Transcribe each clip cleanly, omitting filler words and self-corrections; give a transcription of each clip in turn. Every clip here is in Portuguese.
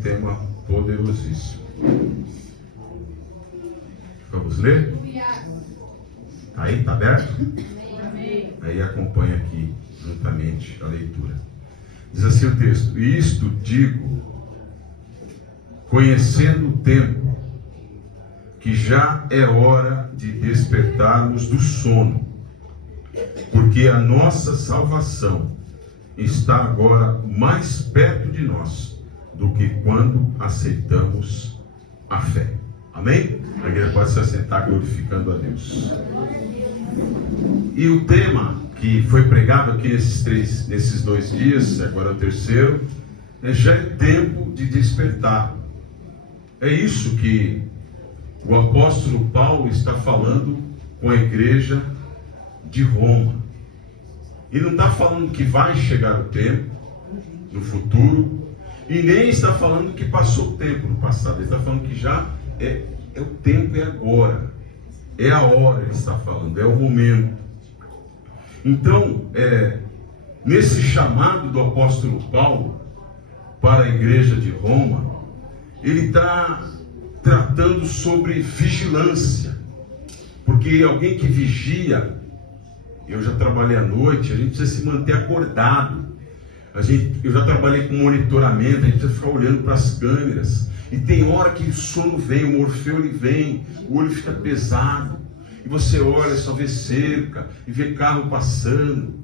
tema poderosíssimo. Vamos ler? Aí, está aberto? Aí acompanha aqui juntamente a leitura. Diz assim o texto: isto digo, conhecendo o tempo, que já é hora de despertarmos do sono, porque a nossa salvação está agora mais perto de nós do que quando aceitamos a fé. Amém? A igreja pode se assentar glorificando a Deus. E o tema que foi pregado aqui nesses 2 dias, agora é o terceiro, já é tempo de despertar. É isso que o apóstolo Paulo está falando com a igreja de Roma. Ele não está falando que vai chegar o tempo no futuro, e nem está falando que passou o tempo no passado. Ele está falando que já é o tempo, é agora, é a hora, ele está falando, é o momento. Então, nesse chamado do apóstolo Paulo para a igreja de Roma, ele está tratando sobre vigilância, porque alguém que vigia, eu já trabalhei à noite, a gente precisa se manter acordado. Eu já trabalhei com monitoramento, a gente precisa ficar olhando para as câmeras, e tem hora que o sono vem, o Morfeu ele vem, o olho fica pesado, e você olha, só vê cerca, e vê carro passando,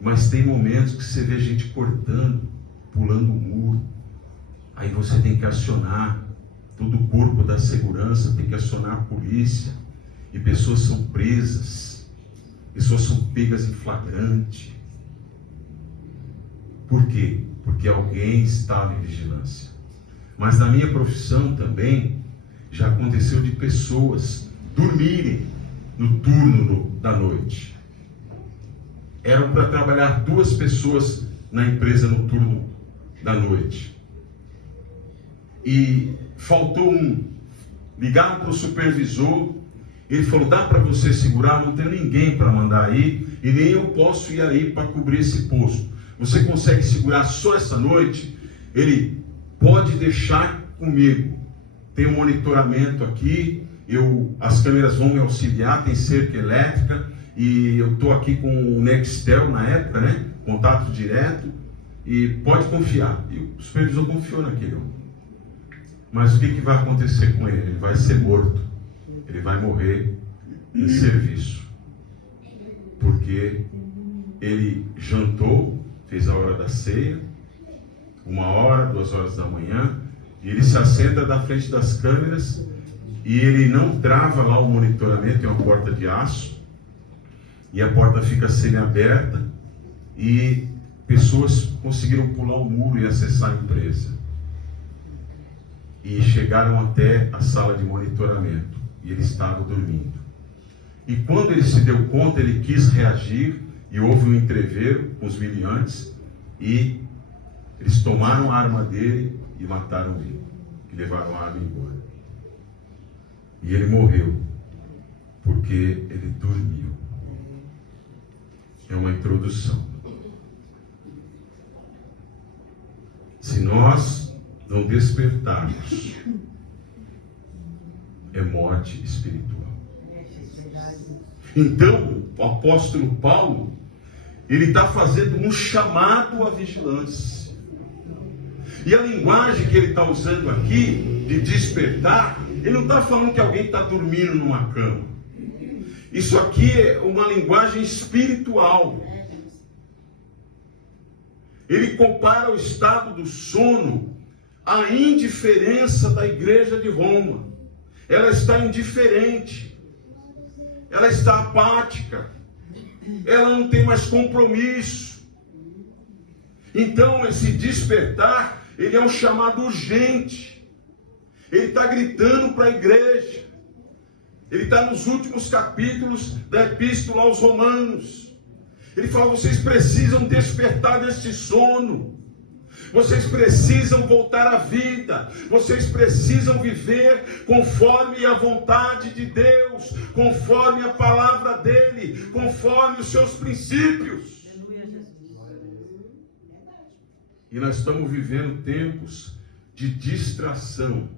mas tem momentos que você vê gente cortando, pulando o muro, aí você tem que acionar todo o corpo da segurança, tem que acionar a polícia, e pessoas são presas, pessoas são pegas em flagrante. Por quê? Porque alguém estava em vigilância. Mas na minha profissão também, já aconteceu de pessoas dormirem no turno da noite. Eram para trabalhar 2 pessoas na empresa no turno da noite. E faltou um. Ligaram para o supervisor, ele falou: dá para você segurar? Não tem ninguém para mandar aí, e nem eu posso ir aí para cobrir esse posto. Você consegue segurar só essa noite? Ele: pode deixar comigo. Tem um monitoramento aqui, as câmeras vão me auxiliar, tem cerca elétrica, e eu estou aqui com o Nextel na época, né? Contato direto, e pode confiar. E o supervisor confiou naquele homem. Mas o que vai acontecer com ele? Ele vai ser morto. Ele vai morrer em serviço. Porque ele jantou, fez a hora da ceia, 1 hora, 2 horas da manhã, e ele se assenta da frente das câmeras, e ele não trava lá o monitoramento, é uma porta de aço, e a porta fica semi-aberta, e pessoas conseguiram pular o muro e acessar a empresa. E chegaram até a sala de monitoramento, e ele estava dormindo. E quando ele se deu conta, ele quis reagir, e houve um entreveiro com os miliantes, e eles tomaram a arma dele e mataram ele, e levaram a arma embora. E ele morreu, porque ele dormiu. É uma introdução. Se nós não despertarmos, é morte espiritual. Então, o apóstolo Paulo, ele está fazendo um chamado à vigilância. E a linguagem que ele está usando aqui, de despertar, ele não está falando que alguém está dormindo numa cama. Isso aqui é uma linguagem espiritual. Ele compara o estado do sono à indiferença da igreja de Roma. Ela está indiferente. Ela está apática. Ela não tem mais compromisso. Então, esse despertar, ele é um chamado urgente. Ele está gritando para a igreja. Ele está nos últimos capítulos da Epístola aos Romanos. Ele fala: vocês precisam despertar deste sono. Vocês precisam voltar à vida. Vocês precisam viver conforme a vontade de Deus, conforme a palavra dele, conforme os seus princípios. E nós estamos vivendo tempos de distração.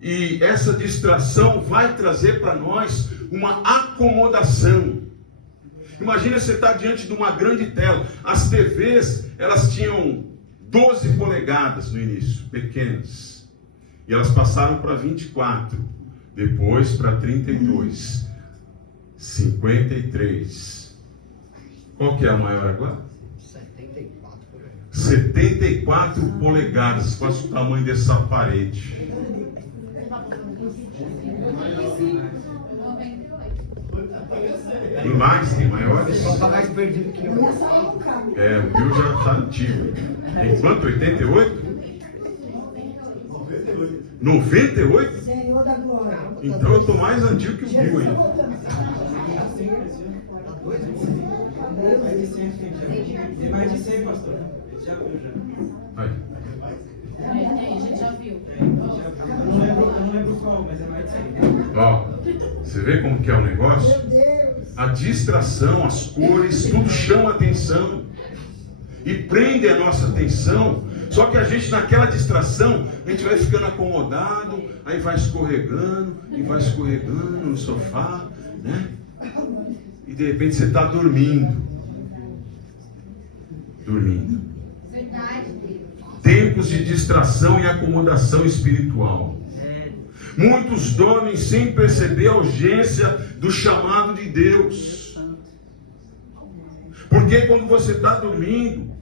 E essa distração vai trazer para nós uma acomodação. Imagina você estar diante de uma grande tela. As TVs, elas tinham 12 polegadas no início, pequenas. E elas passaram para 24, depois para 32, 53. Qual que é a maior agora? 74 por aí. 74 polegadas, quase o tamanho dessa parede. Tem mais, tem maiores? Só está mais perdido que eu. O Bill já está antigo. Tem quanto? 88? 98? Senhor da glória. Então eu estou mais antigo que o Bill ainda. Tem mais de 100, pastor. Já viu, já. Aí. A gente já viu. Eu não lembro qual, mas é mais de 100. Ó, você vê como que é o negócio? Meu Deus. A distração, as cores, tudo chama atenção e prende a nossa atenção. Só que a gente, naquela distração, a gente vai ficando acomodado, aí vai escorregando e vai escorregando no sofá, né? E de repente você está dormindo. Verdade, Deus. Tempos de distração e acomodação espiritual. Muitos dormem sem perceber a urgência do chamado de Deus. Porque quando você está dormindo,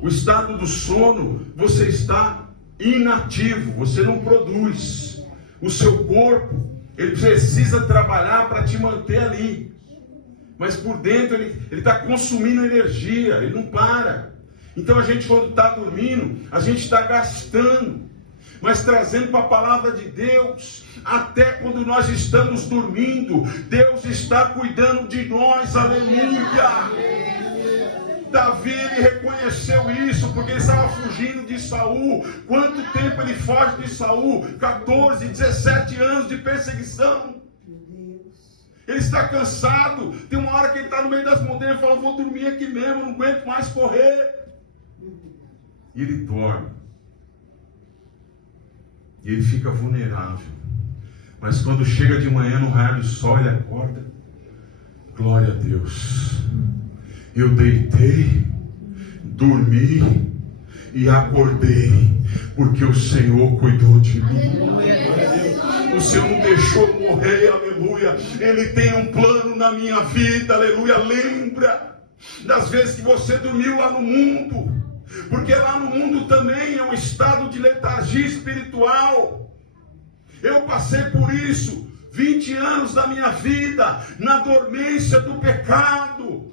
o estado do sono, você está inativo, você não produz. O seu corpo, ele precisa trabalhar para te manter ali. Mas por dentro ele está consumindo energia, ele não para. Então a gente, quando está dormindo, a gente está gastando. Mas trazendo para a palavra de Deus, até quando nós estamos dormindo, Deus está cuidando de nós, aleluia. Davi, ele reconheceu isso, porque ele estava fugindo de Saul. Quanto tempo ele foge de Saul? 14, 17 anos de perseguição. Ele está cansado. Tem uma hora que ele está no meio das montanhas e fala: vou dormir aqui mesmo, não aguento mais correr. E ele dorme. E ele fica vulnerável. Mas quando chega de manhã no raio do sol, ele acorda. Glória a Deus. Eu deitei, dormi e acordei, porque o Senhor cuidou de mim. O Senhor não deixou eu morrer, aleluia. Ele tem um plano na minha vida, aleluia. Lembra das vezes que você dormiu lá no mundo, porque lá no mundo também é um estado de letargia espiritual. Eu passei por isso, 20 anos da minha vida, na dormência do pecado.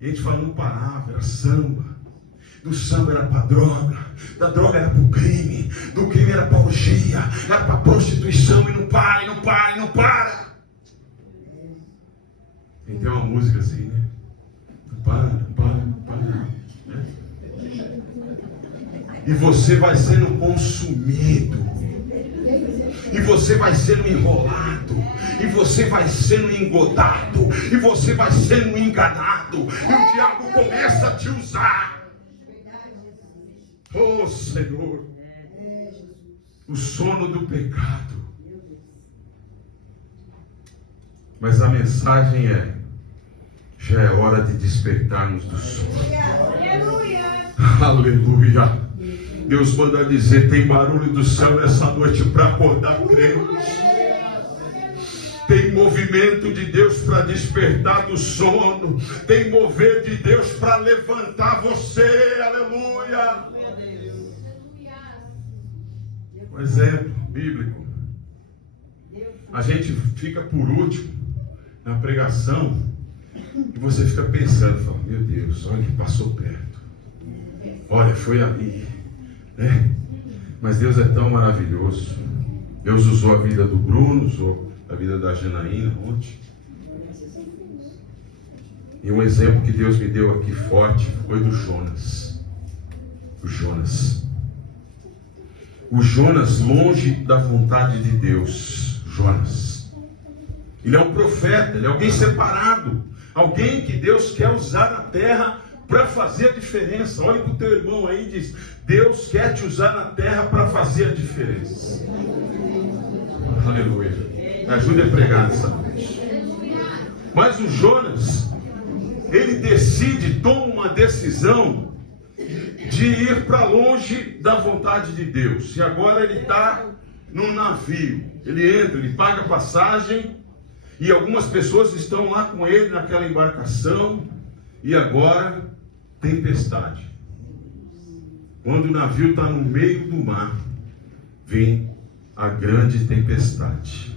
E a gente fala, não parava, era samba. Do samba era para droga, da droga era para o crime, do crime era para orgia, era para prostituição, e não para, e não para, e não para. Tem uma música assim, né? Não para, não para, não para. Né? E você vai sendo consumido, e você vai sendo enrolado, e você vai sendo engodado, e você vai sendo enganado, e o diabo começa a te usar. Oh Senhor, o sono do pecado. Mas a mensagem é: já é hora de despertarmos do sono. Aleluia. Deus manda dizer: tem barulho do céu nessa noite para acordar crentes. Tem movimento de Deus para despertar do sono. Tem mover de Deus para levantar você. Aleluia. Um exemplo bíblico. A gente fica por último na pregação e você fica pensando, fala, meu Deus, olha que passou perto. Olha, foi ali, né? Mas Deus é tão maravilhoso. Deus usou a vida do Bruno, usou a vida da Janaína ontem. E um exemplo que Deus me deu aqui forte foi do Jonas. O Jonas. O Jonas, longe da vontade de Deus. Jonas. Ele é um profeta, ele é alguém separado. Alguém que Deus quer usar na terra para fazer a diferença. Olha para o teu irmão aí e diz: Deus quer te usar na terra para fazer a diferença. Aleluia. Me ajude a pregar nessa noite. Mas o Jonas, ele decide, toma uma decisão de ir para longe da vontade de Deus. E agora ele está num navio. Ele entra, ele paga passagem, e algumas pessoas estão lá com ele naquela embarcação. E agora, tempestade. Quando o navio está no meio do mar, vem a grande tempestade.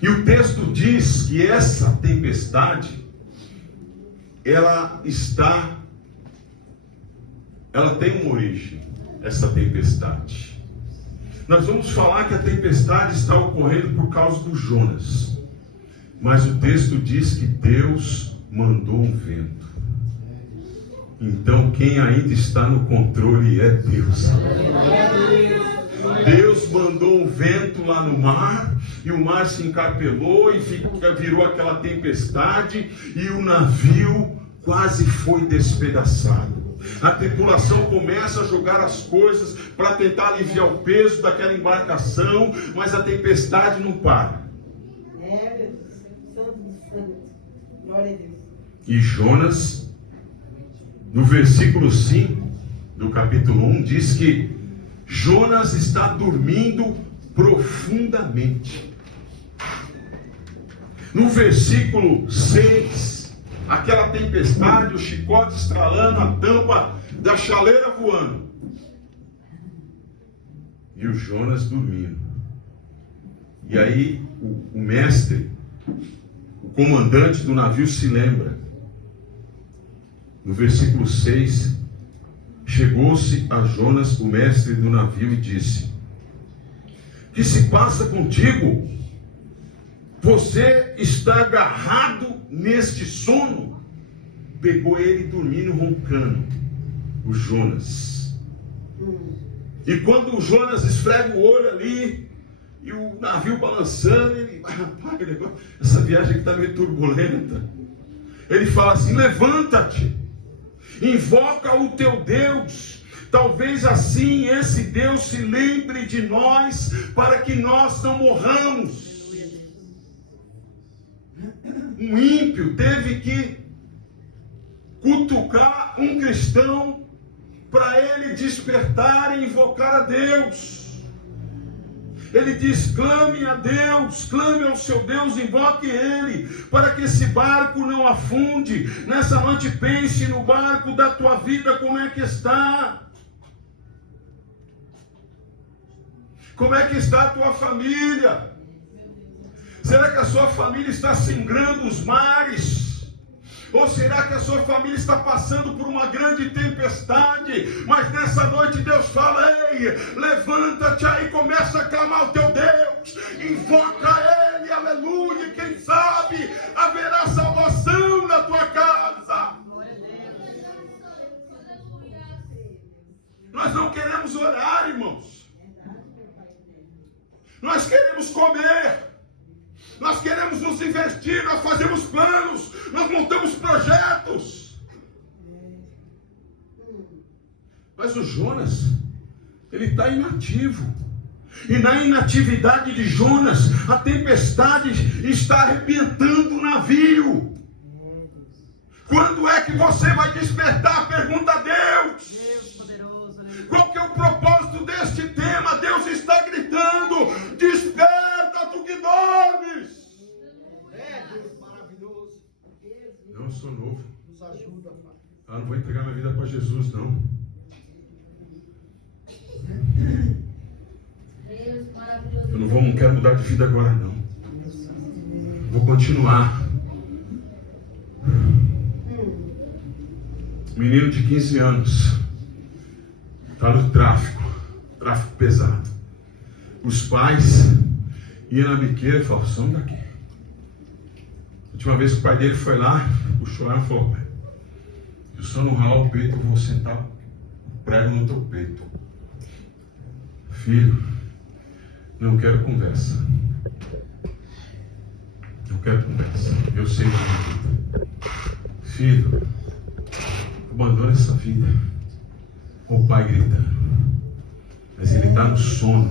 E o texto diz que essa tempestade, ela tem uma origem, essa tempestade. Nós vamos falar que a tempestade está ocorrendo por causa do Jonas. Mas o texto diz que Deus mandou um vento. Então quem ainda está no controle é Deus. Deus mandou um vento lá no mar, e o mar se encarpelou e virou aquela tempestade, e o navio quase foi despedaçado. A tripulação começa a jogar as coisas para tentar aliviar o peso daquela embarcação, mas a tempestade não para. Glória a Deus. E Jonas, no versículo 5 do capítulo 1, diz que Jonas está dormindo profundamente. No versículo 6, aquela tempestade, o chicote estralando, a tampa da chaleira voando. E o Jonas dormindo. E aí o mestre, o comandante do navio, se lembra. No versículo 6, chegou-se a Jonas, o mestre do navio, e disse: que se passa contigo? Você está agarrado neste sono? Pegou ele dormindo, roncando, o Jonas. E quando o Jonas esfrega o olho ali, e o navio balançando, ele: rapaz, essa viagem aqui está meio turbulenta. Ele fala assim: levanta-te, invoca o teu Deus. Talvez assim esse Deus se lembre de nós, para que nós não morramos. Um ímpio teve que cutucar um cristão para ele despertar e invocar a Deus. Ele diz: clame a Deus, clame ao seu Deus, invoque Ele, para que esse barco não afunde. Nessa noite pense no barco da tua vida, como é que está? Como é que está a tua família? Será que a sua família está singrando os mares? Ou será que a sua família está passando por uma grande tempestade? Mas nessa noite Deus fala: ei, levanta-te aí, começa a clamar o teu Deus, invoca Ele, aleluia, quem sabe haverá salvação na tua casa. Nós não queremos orar, irmãos. Nós queremos comer. Nós queremos nos investir, nós fazemos planos, nós montamos projetos. Mas o Jonas, ele está inativo. E na inatividade de Jonas, a tempestade está arrebentando o navio. Quando é que você vai despertar? Pergunta a Deus. Qual que é o propósito deste tema? Deus está gritando: desperta, tu que dormes. Deus maravilhoso. Não, eu sou novo. Nos ajuda, Pai. Não vou entregar minha vida para Jesus, não. Eu não quero mudar de vida agora, não. Vou continuar. Menino de 15 anos está no tráfico pesado. Os pais iam na biqueira e falavam: são daqui. A última vez que o pai dele foi lá, puxou ela e falou: pai, se o senhor não ralar o peito, eu vou sentar o prego no teu peito. Filho, não quero conversa. Não quero conversa. Eu sei da minha vida. Filho, Abandona essa vida. O pai gritando. Mas ele está no sono.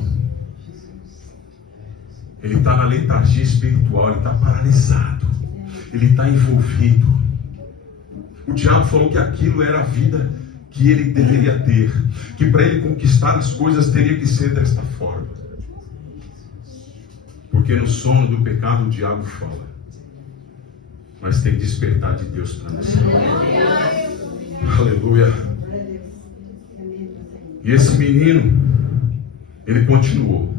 Ele está na letargia espiritual. Ele está paralisado. Ele está envolvido. O diabo falou que aquilo era a vida que ele deveria ter. Que para ele conquistar as coisas teria que ser desta forma. Porque no sono do pecado o diabo fala. Mas tem que despertar de Deus para nós. Aleluia. E esse menino, ele continuou.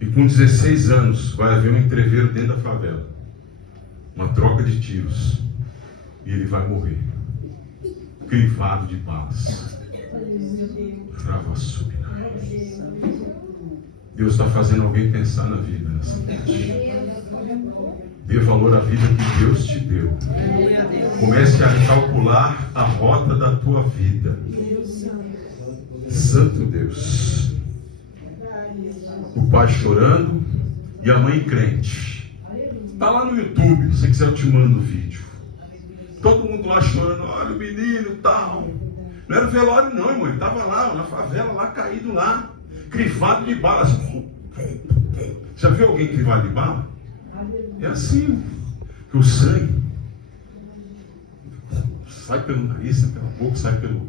E com 16 anos vai haver um entreveiro dentro da favela. Uma troca de tiros. E ele vai morrer. Crivado de balas. Trava subir. Deus está fazendo alguém pensar na vida nessa noite. Dê valor à vida que Deus te deu. Comece a calcular a rota da tua vida. Santo Deus. O pai chorando e a mãe crente. Está lá no YouTube, se quiser eu te mando o vídeo. Todo mundo lá chorando, olha o menino e tal. Não era velório não, irmão. Ele estava lá, na favela, lá caído lá. Crivado de balas. Já viu alguém crivado de bala? É assim, que o sangue sai pelo nariz, sai pela boca, sai pelo...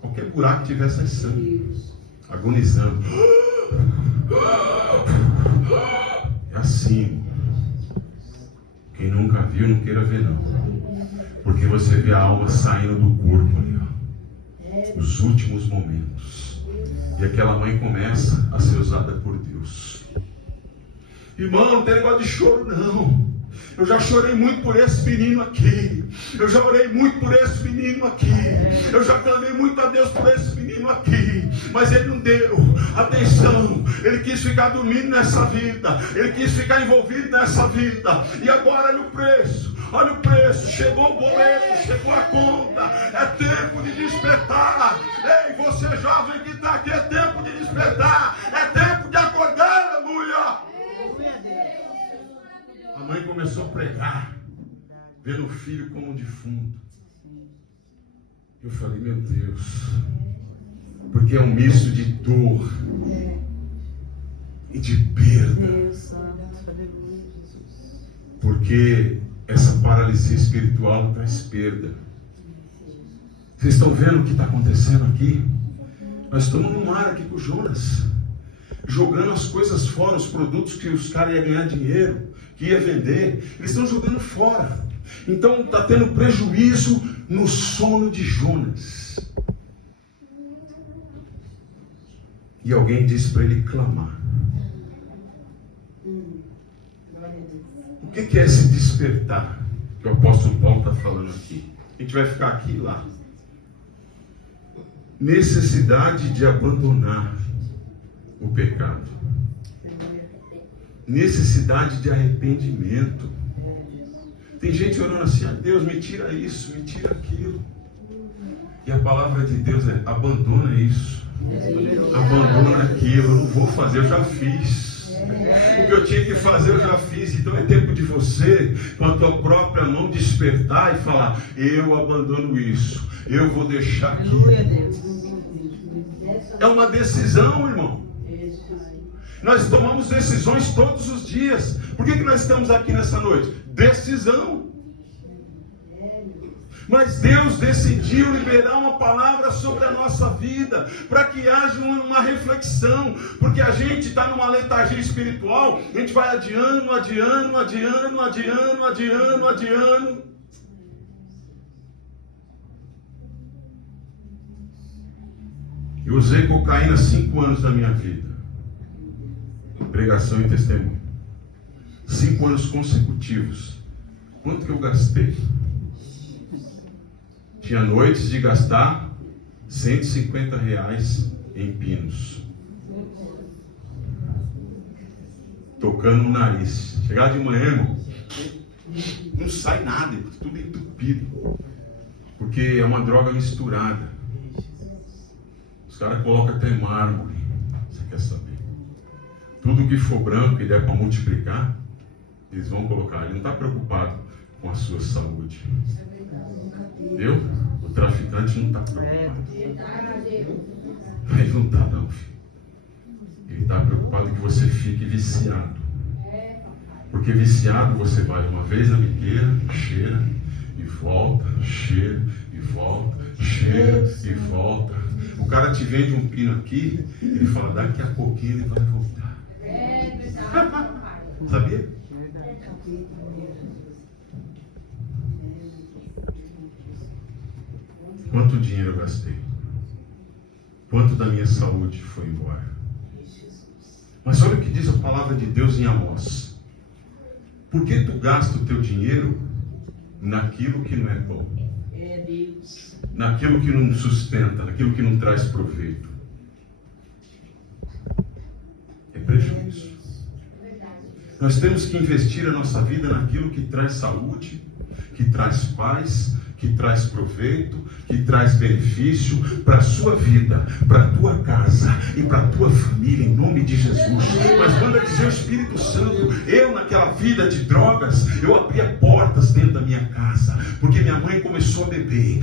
Qualquer buraco que tiver, sai sangue. Agonizando. É assim. Quem nunca viu, não queira ver não. Porque você vê a alma saindo do corpo ali, ó. Os últimos momentos. E aquela mãe começa a ser usada por Deus. Irmão, não tem negócio de choro não. Eu já chorei muito por esse menino aqui. Eu já orei muito por esse menino aqui. Eu já clamei muito a Deus por esse menino aqui. Mas ele não deu atenção. Ele quis ficar dormindo nessa vida. Ele quis ficar envolvido nessa vida. E agora olha o preço. Olha o preço. Chegou o boleto. Chegou a conta. É tempo de despertar. Ei, você jovem que está aqui. É tempo de despertar. É tempo de acordar. Aleluia. A mãe começou a pregar, vendo o filho como um defunto. Eu falei, meu Deus, porque é um misto de dor e de perda. Porque essa paralisia espiritual traz perda. Vocês estão vendo o que está acontecendo aqui? Nós estamos no mar aqui com o Jonas, jogando as coisas fora, os produtos que os caras iam ganhar dinheiro, que ia vender, eles estão jogando fora. Então está tendo prejuízo no sono de Jonas. E alguém disse para ele clamar. O que é esse despertar que o apóstolo Paulo está falando aqui? A gente vai ficar aqui e lá. Necessidade de abandonar o pecado. Necessidade de arrependimento. Tem gente orando assim, Deus, me tira isso, me tira aquilo. E a palavra de Deus é, abandona isso. Abandona aquilo, eu não vou fazer, eu já fiz. O que eu tinha que fazer, eu já fiz. Então é tempo de você, com a tua própria mão, despertar e falar, eu abandono isso, eu vou deixar aquilo. É uma decisão, irmão. Nós tomamos decisões todos os dias. Por que nós estamos aqui nessa noite? Decisão. Mas Deus decidiu liberar uma palavra sobre a nossa vida, para que haja uma reflexão, porque a gente está numa letargia espiritual, a gente vai adiando. Eu usei cocaína 5 anos da minha vida. Pregação e testemunho. 5 anos consecutivos. Quanto que eu gastei? Tinha noites de gastar R$150 em pinos. Tocando no nariz. Chegar de manhã, irmão, não sai nada, tudo entupido. Porque é uma droga misturada. Os caras colocam até mármore. Você quer saber? Tudo que for branco e der para multiplicar, eles vão colocar. Ele não está preocupado com a sua saúde. Viu? O traficante não está preocupado. Ele não está não, filho. Ele está preocupado que você fique viciado. Porque viciado você vai uma vez na biqueira, cheira e volta, cheira e volta, cheira e volta. O cara te vende um pino aqui, ele fala, daqui a pouquinho ele vai voltar. Sabia? Quanto dinheiro eu gastei? Quanto da minha saúde foi embora? Mas olha o que diz a palavra de Deus em Amós. Por que tu gasta o teu dinheiro naquilo que não é bom? Naquilo que não sustenta, naquilo que não traz proveito? É prejuízo. Nós temos que investir a nossa vida naquilo que traz saúde, que traz paz, que traz proveito, que traz benefício para a sua vida, para a tua casa e para a tua família, em nome de Jesus. Mas manda dizer o Espírito Santo, eu naquela vida de drogas, eu abria portas dentro da minha casa, porque minha mãe começou a beber.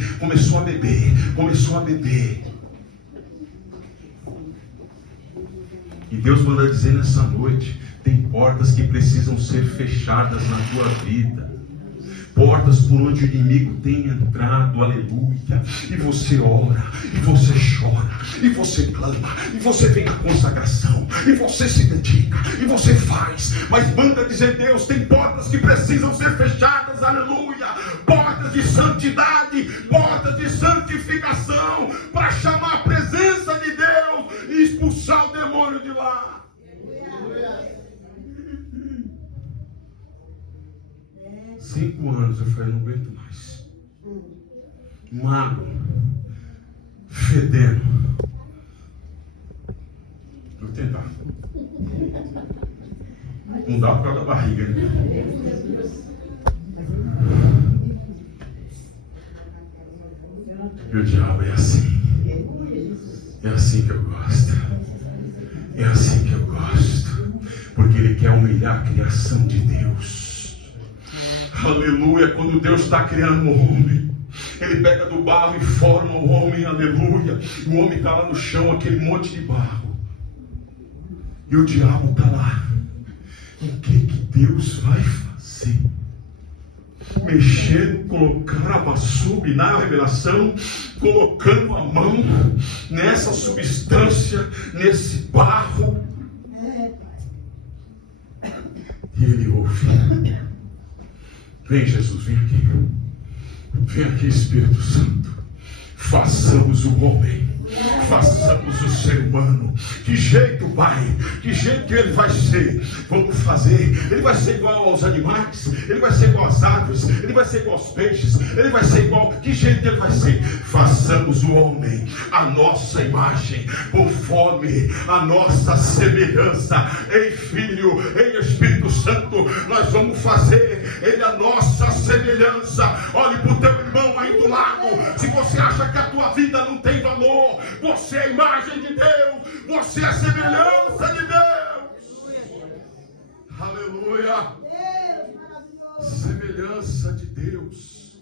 E Deus manda dizer nessa noite, tem portas que precisam ser fechadas na tua vida. Portas por onde o inimigo tem entrado, aleluia. E você ora, e você chora, e você clama, e você vem na consagração, e você se dedica, e você faz. Mas manda dizer, Deus, tem portas que precisam ser fechadas, aleluia. Portas de santidade, portas de santificação, para chamar a presença de Deus e expulsar o demônio de lá. 5 anos eu falei, não aguento mais. Magro, fedendo. Vou tentar. Não dá por causa da barriga, né? E o diabo é assim. É assim que eu gosto. É assim que eu gosto. Porque ele quer humilhar a criação de Deus. Aleluia, quando Deus está criando o homem, Ele pega do barro e forma o homem, aleluia. O homem está lá no chão, aquele monte de barro. E o diabo está lá. O que Deus vai fazer? Mexendo, colocar subir na revelação, colocando a mão nessa substância, nesse barro. E ele ouve. Vem, Jesus, vem aqui. Vem aqui, Espírito Santo. Façamos o homem. Façamos o ser humano. Que jeito vai? Que jeito ele vai ser? Vamos fazer. Ele vai ser igual aos animais. Ele vai ser igual às árvores. Ele vai ser igual aos peixes. Ele vai ser igual. Que jeito ele vai ser? Façamos o homem a nossa imagem, conforme a nossa semelhança. Ei, Filho, ei, Espírito Santo, nós vamos fazer ele a nossa semelhança. Olhe para o teu irmão aí do lado. Se você acha que a tua vida não tem valor, você é a imagem de Deus, você é a semelhança de Deus. Aleluia. Semelhança de Deus.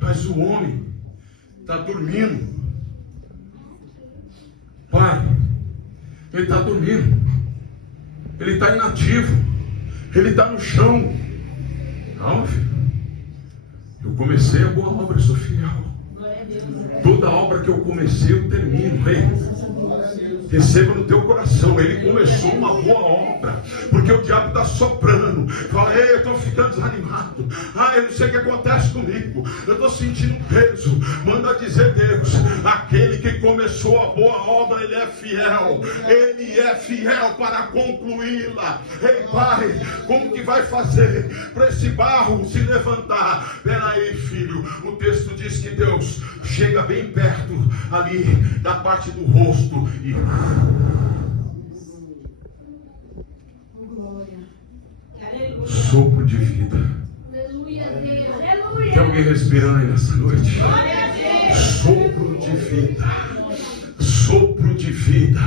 Mas o homem está dormindo. Pai, ele está dormindo. Ele está inativo. Ele está no chão. Calma, filho. Eu comecei a boa obra, sou fiel. Toda obra que eu comecei, eu termino. Ei, receba no teu coração. Ele começou uma boa obra. Porque o diabo está soprando. Fala, ei, eu estou ficando desanimado. Eu não sei o que acontece comigo. Eu estou sentindo um peso. Manda dizer, Deus, aquele que começou a boa obra, ele é fiel. Ele é fiel para concluí-la. Ei, Pai, como que vai fazer para esse barro se levantar? Peraí, filho. O texto diz que Deus chega bem perto ali da parte do rosto e sopro de vida. Tem alguém respirando aí nessa noite? Sopro de vida. Sopro de vida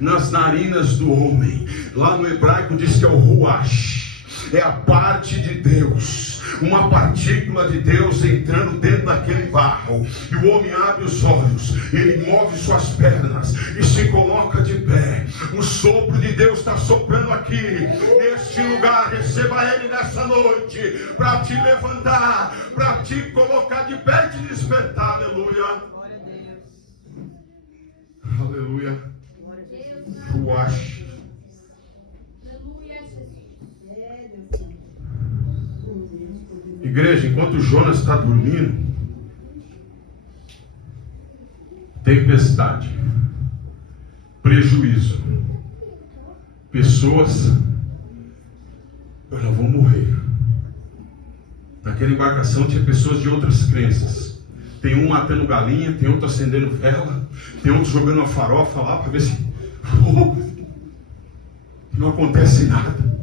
nas narinas do homem. Lá no hebraico diz que é o ruach. é a parte de Deus, uma partícula de Deus entrando dentro daquele barro, e o homem abre os olhos, ele move suas pernas e se coloca de pé. O sopro de Deus está soprando aqui neste lugar. Receba ele nessa noite para te levantar, para te colocar de pé e te despertar. Aleluia, aleluia. Ruach. Igreja, enquanto Jonas está dormindo, tempestade, prejuízo, pessoas, nós vamos morrer. Naquela embarcação tinha pessoas de outras crenças. Tem um matando galinha, tem outro acendendo vela, tem outro jogando uma farofa lá para ver se não acontece nada.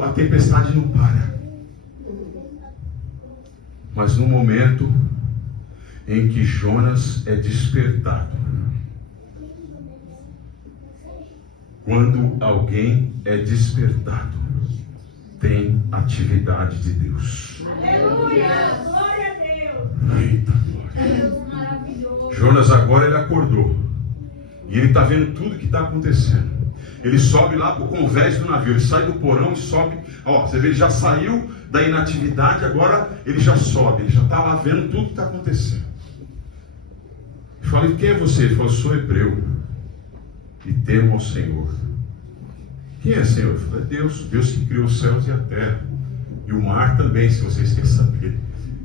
A tempestade não para. Mas no momento em que Jonas é despertado, quando alguém é despertado, tem atividade de Deus. Aleluia! Glória a Deus! Eita glória! Deus maravilhoso! Jonas agora ele acordou. E ele está vendo tudo que está acontecendo. Ele sobe lá para o convés do navio. Ele sai do porão e sobe. Ó, você vê, ele já saiu da inatividade, agora ele já sobe. Ele já está lá vendo tudo que está acontecendo. Eu falei, quem é você? Ele falou, sou hebreu e temo ao Senhor. Quem é Senhor? Eu falei, Deus. Deus que criou os céus e a terra. E o mar também, se vocês querem saber.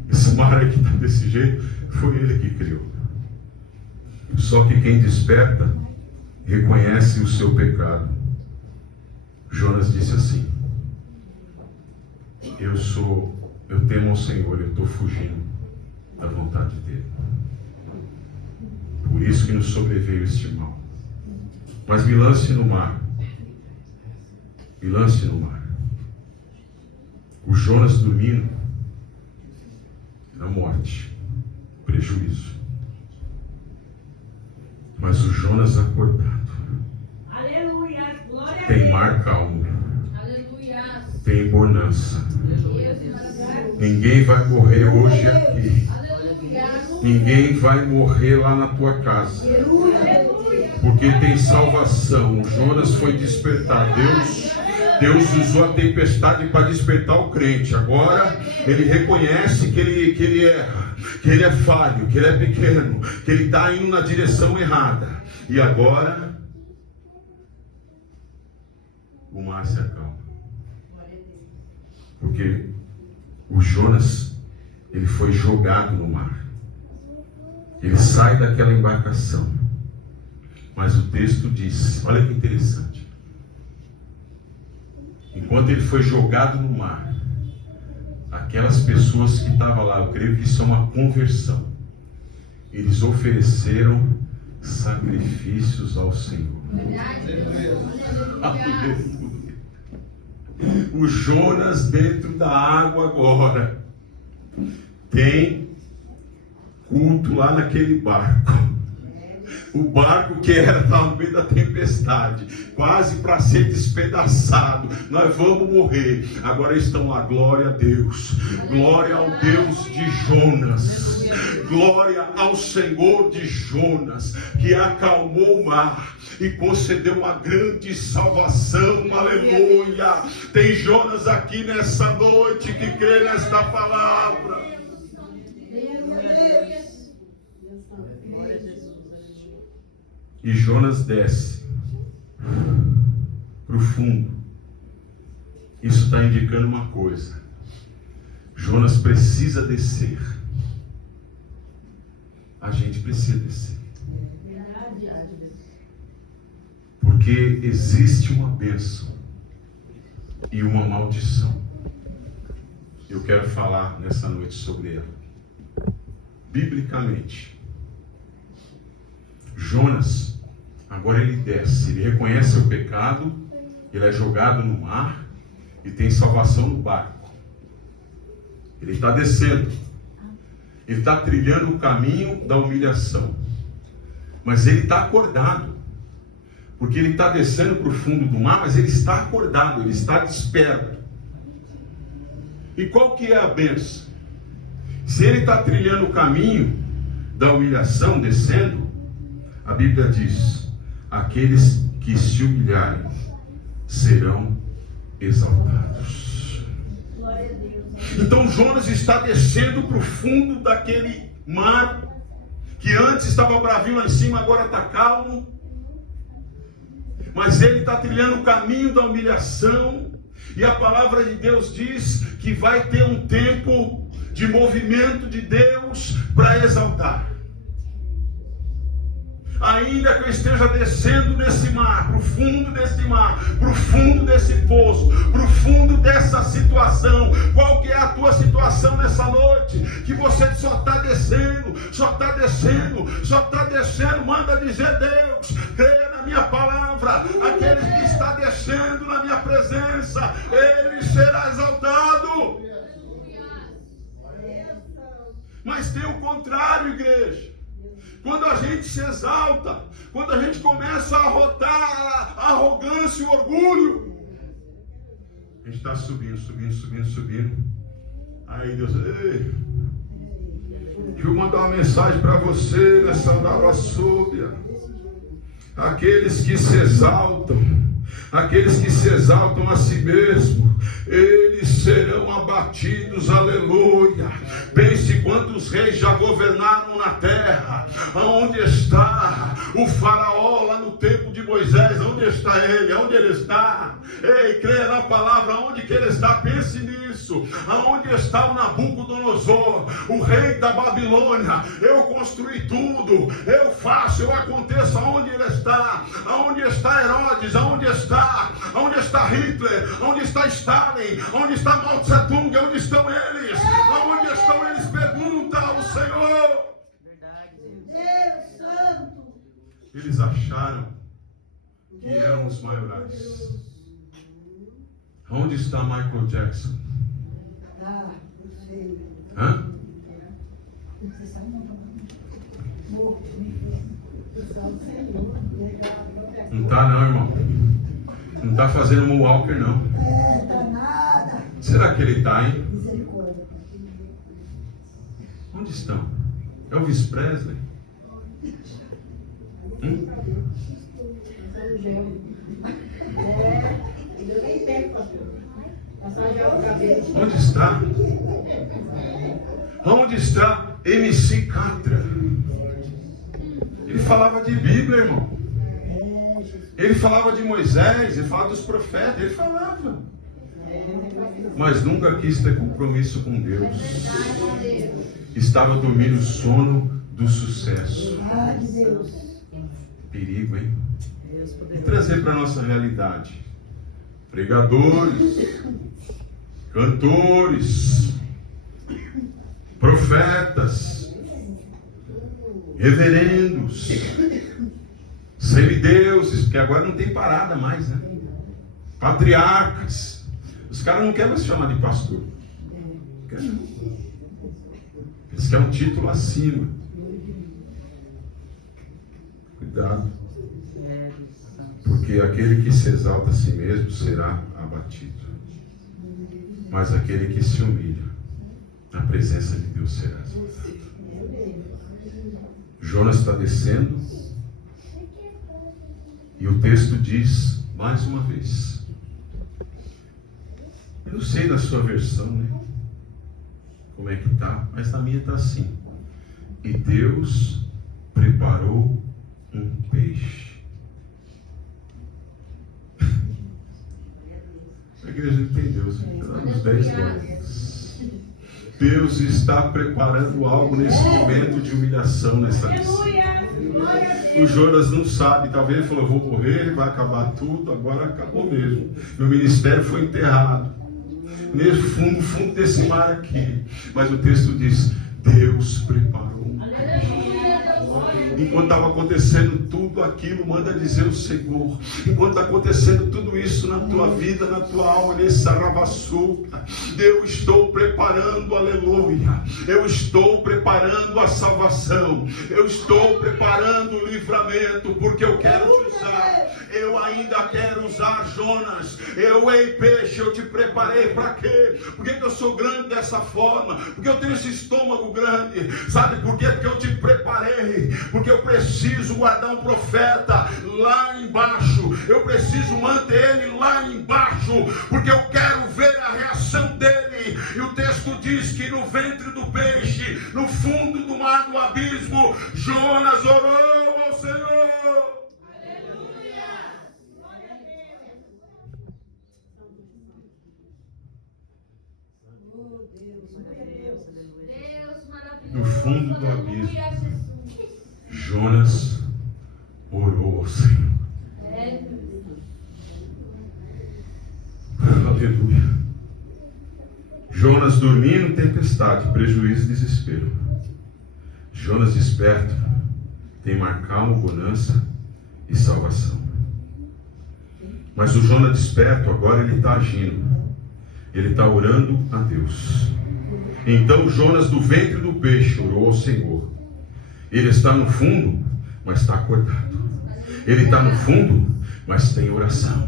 Esse mar aqui está desse jeito, foi ele que criou. Só que quem desperta reconhece o seu pecado. Jonas disse assim: eu temo ao Senhor, eu estou fugindo da vontade dele. Por isso que nos sobreveio este mal. Mas me lance no mar. Me lance no mar. O Jonas dormindo na morte, prejuízo. Mas o Jonas acordado, Aleluia! Glória a tem Deus! mar calmo, Aleluia! tem bonança. Deus maravilhoso! Ninguém vai morrer hoje aqui. Aleluia! Ninguém vai morrer lá na tua casa. Porque tem salvação. O Jonas foi despertar. Deus usou a tempestade para despertar o crente. Agora ele reconhece que ele erra, que ele é falho, que ele é pequeno, que ele está indo na direção errada. E agora o mar se acalma. Porque o Jonas, ele foi jogado no mar. Ele sai daquela embarcação. Mas o texto diz, olha que interessante. Enquanto ele foi jogado no mar, aquelas pessoas que estavam lá, eu creio que isso é uma conversão, eles ofereceram sacrifícios ao Senhor. O Jonas dentro da água agora tem culto lá naquele barco. O barco que era no meio da tempestade, quase para ser despedaçado. Nós vamos morrer. Agora estão lá, glória a Deus. Glória ao Deus de Jonas. Glória ao Senhor de Jonas, que acalmou o mar e concedeu uma grande salvação. Aleluia. Tem Jonas aqui nessa noite que crê nesta palavra. E Jonas desce para o fundo. Isso está indicando uma coisa: Jonas precisa descer. A gente precisa descer. Porque existe uma bênção e uma maldição. Eu quero falar nessa noite sobre ela. Biblicamente, Jonas, agora ele desce, ele reconhece o pecado, ele é jogado no mar e tem salvação no barco. Ele está descendo, ele está trilhando o caminho da humilhação, mas ele está acordado, porque ele está descendo para o fundo do mar, mas ele está acordado, ele está desperto. E qual que é a bênção? Se ele está trilhando o caminho da humilhação, descendo, a Bíblia diz: aqueles que se humilharem serão exaltados. Então Jonas está descendo para o fundo daquele mar, que antes estava bravinho lá em cima, agora está calmo. Mas ele está trilhando o caminho da humilhação. E a palavra de Deus diz que vai ter um tempo de movimento de Deus para exaltar. Ainda que eu esteja descendo nesse mar, para o fundo desse mar, para o fundo desse poço, para o fundo dessa situação, qual que é a tua situação nessa noite? Que você só está descendo, só está descendo, só está descendo. Manda dizer: Deus, creia na minha palavra, aquele que está descendo na minha presença, ele será exaltado. Mas tem o contrário, igreja. Quando a gente se exalta, quando a gente começa a arrotar a arrogância e o orgulho, a gente está subindo. Aí Deus, ei, deixa eu mandar uma mensagem para você nessa nova súbia. Aqueles que se exaltam a si mesmos, eles serão abatidos, aleluia. Pense quantos reis já governaram na terra. Aonde está o faraó lá no tempo de Moisés? Onde está ele? Aonde ele está? Ei, creia na palavra, aonde que ele está? Pense nisso. Aonde está o Nabucodonosor, o rei da Babilônia? Eu construí tudo, eu faço, eu aconteço. Aonde ele está? Aonde está Herodes? Aonde está Hitler? Onde está Stalin? Onde está Mao Tse Tung? Onde estão eles? Aonde estão eles? Pergunta ao Senhor. Deus Santo. Eles acharam que eram os maiorais. Onde está Michael Jackson? Ah, não sei. Hã? Não está não, irmão. Não está fazendo moonwalker não. Tá nada. Será que ele está, hein? Misericórdia. Onde estão? Elvis Presley? Onde está? Onde está MC Catra? Ele falava de Bíblia, irmão. Ele falava de Moisés, ele falava dos profetas, ele falava. Mas nunca quis ter compromisso com Deus. Estava dormindo o sono do sucesso. Perigo, hein? E trazer para a nossa realidade. Pregadores, cantores, profetas, reverendos, semideuses, porque agora não tem parada mais, né? Patriarcas. Os caras não querem mais se chamar de pastor. Não querem, não. Eles querem um título acima. Cuidado. Porque aquele que se exalta a si mesmo será abatido. Mas aquele que se humilha na presença de Deus será exaltado. Jonas está descendo. E o texto diz, mais uma vez. Eu não sei da sua versão, né? Como é que está, mas na minha está assim. E Deus preparou um peixe. A igreja entendeu, uns 10 anos. Deus está preparando algo nesse momento de humilhação nessa missão. O Jonas não sabe, talvez ele falou, eu vou morrer, vai acabar tudo, agora acabou mesmo. Meu ministério foi enterrado. Nesse fundo desse mar aqui. Mas o texto diz, Deus preparou um peixe. Enquanto estava acontecendo tudo aquilo, manda dizer o Senhor. Enquanto está acontecendo tudo isso na tua vida, na tua alma, nesse arravassuca, eu estou preparando, aleluia. Eu estou preparando a salvação. Eu estou preparando o livramento, porque eu quero te usar. Eu ainda quero usar Jonas. Ei peixe, eu te preparei para quê? Por que eu sou grande dessa forma? Porque eu tenho esse estômago grande. Sabe por quê? Porque eu te preparei. Porque eu preciso guardar um profeta lá embaixo. Eu preciso manter ele lá embaixo. Porque eu quero ver a reação dele. E o texto diz que no ventre do peixe, no fundo do mar do abismo, Jonas orou ao Senhor. No fundo do abismo, Jonas orou ao Senhor. Aleluia. Jonas dormindo, tempestade, prejuízo e desespero. Jonas desperto, tem mar calmo, bonança e salvação. Mas o Jonas desperto, agora ele está agindo. Ele está orando a Deus. Então Jonas do ventre do peixe orou ao Senhor. Ele está no fundo, mas está acordado. Ele está no fundo, mas tem oração.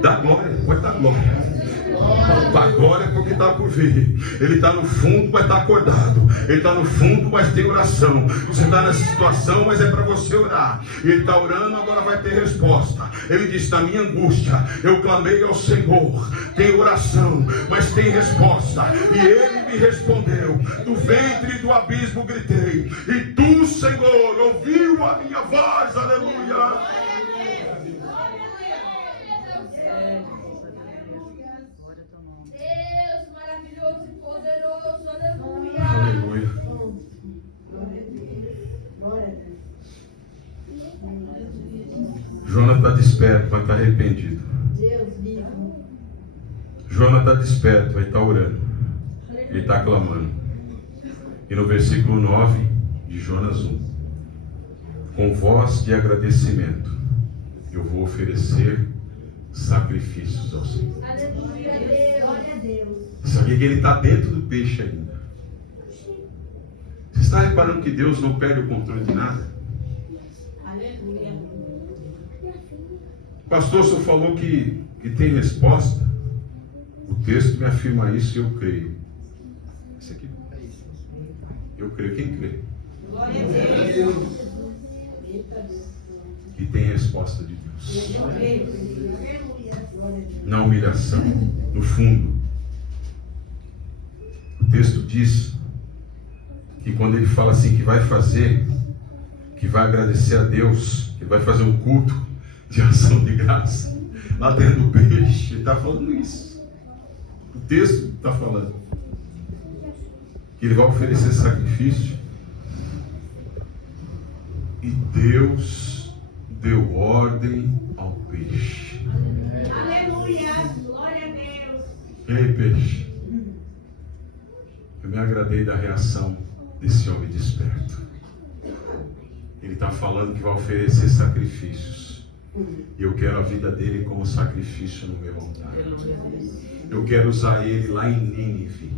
Dá glória, pode dar glória. Dá glória porque está por vir. Ele está no fundo, mas está acordado. Ele está no fundo, mas tem oração. Você está nessa situação, mas é para você orar. Ele está orando, agora vai ter resposta. Ele diz: na minha angústia eu clamei ao Senhor. Tem oração, mas tem resposta. E ele me respondeu. Do ventre do abismo gritei, e tu, Senhor, ouviu a minha voz. Aleluia. Aleluia. Jonas está desperto, mas está arrependido. Jonas está desperto, mas está orando. Ele está clamando. E no versículo 9 de Jonas 1, com voz de agradecimento, eu vou oferecer sacrifícios ao Senhor. Glória a Deus. Sabia que ele está dentro do peixe ainda. Você está reparando que Deus não perde o controle de nada? Pastor, o senhor falou que tem resposta. O texto me afirma isso e eu creio. Esse aqui. Eu creio. Quem crê? Glória a Deus. Que tem resposta de Deus. Aleluia. Na humilhação, no fundo. O texto diz que quando ele fala assim que vai fazer, que vai agradecer a Deus, que vai fazer um culto de ação de graça, lá dentro do peixe, ele está falando isso. O texto está falando que ele vai oferecer sacrifício, e Deus deu ordem ao peixe. Aleluia. Glória a Deus. Ei, peixe, eu me agradei da reação desse homem desperto. Ele está falando que vai oferecer sacrifícios. E eu quero a vida dele como sacrifício no meu altar. Eu quero usar ele lá em Nínive.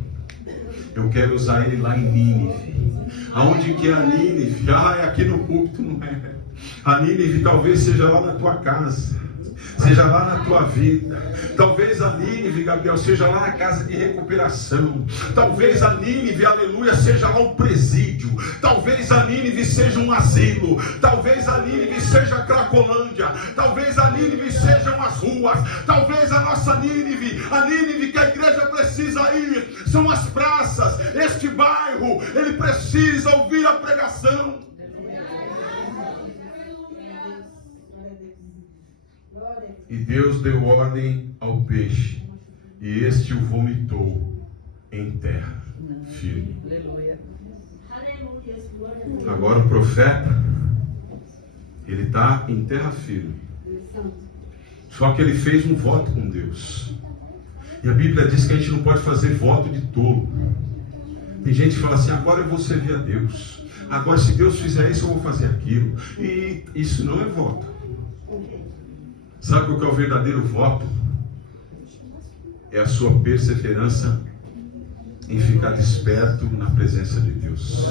Eu quero usar ele lá em Nínive. Aonde que é a Nínive? É aqui no púlpito, não é? A Nínive talvez seja lá na tua casa, seja lá na tua vida. Talvez a Nínive, Gabriel, seja lá na casa de recuperação. Talvez a Nínive, aleluia, seja lá um presídio. Talvez a Nínive seja um asilo. Talvez a Nínive seja a Cracolândia. Talvez a Nínive sejam as ruas. Talvez a nossa Nínive, a Nínive que a igreja precisa ir, são as praças. Este bairro, ele precisa ouvir a pregação. E Deus deu ordem ao peixe, e este o vomitou em terra firme. Agora o profeta, ele está em terra firme. Só que ele fez um voto com Deus. E a Bíblia diz que a gente não pode fazer voto de tolo. Tem gente que fala assim, agora eu vou servir a Deus. Agora, se Deus fizer isso, eu vou fazer aquilo. E isso não é voto. Sabe o que é o verdadeiro voto? É a sua perseverança em ficar desperto na presença de Deus.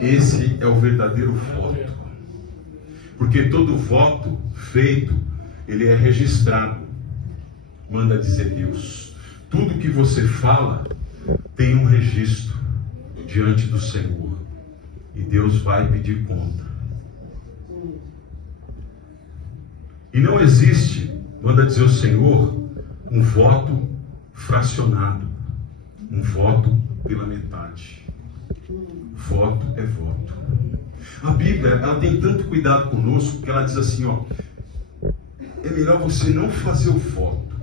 Esse é o verdadeiro voto. Porque todo voto feito, ele é registrado. Manda dizer Deus. Tudo que você fala tem um registro diante do Senhor. E Deus vai pedir conta. E não existe, manda dizer o Senhor, um voto fracionado. Um voto pela metade. Voto é voto. A Bíblia, ela tem tanto cuidado conosco, que ela diz assim, ó, é melhor você não fazer o voto.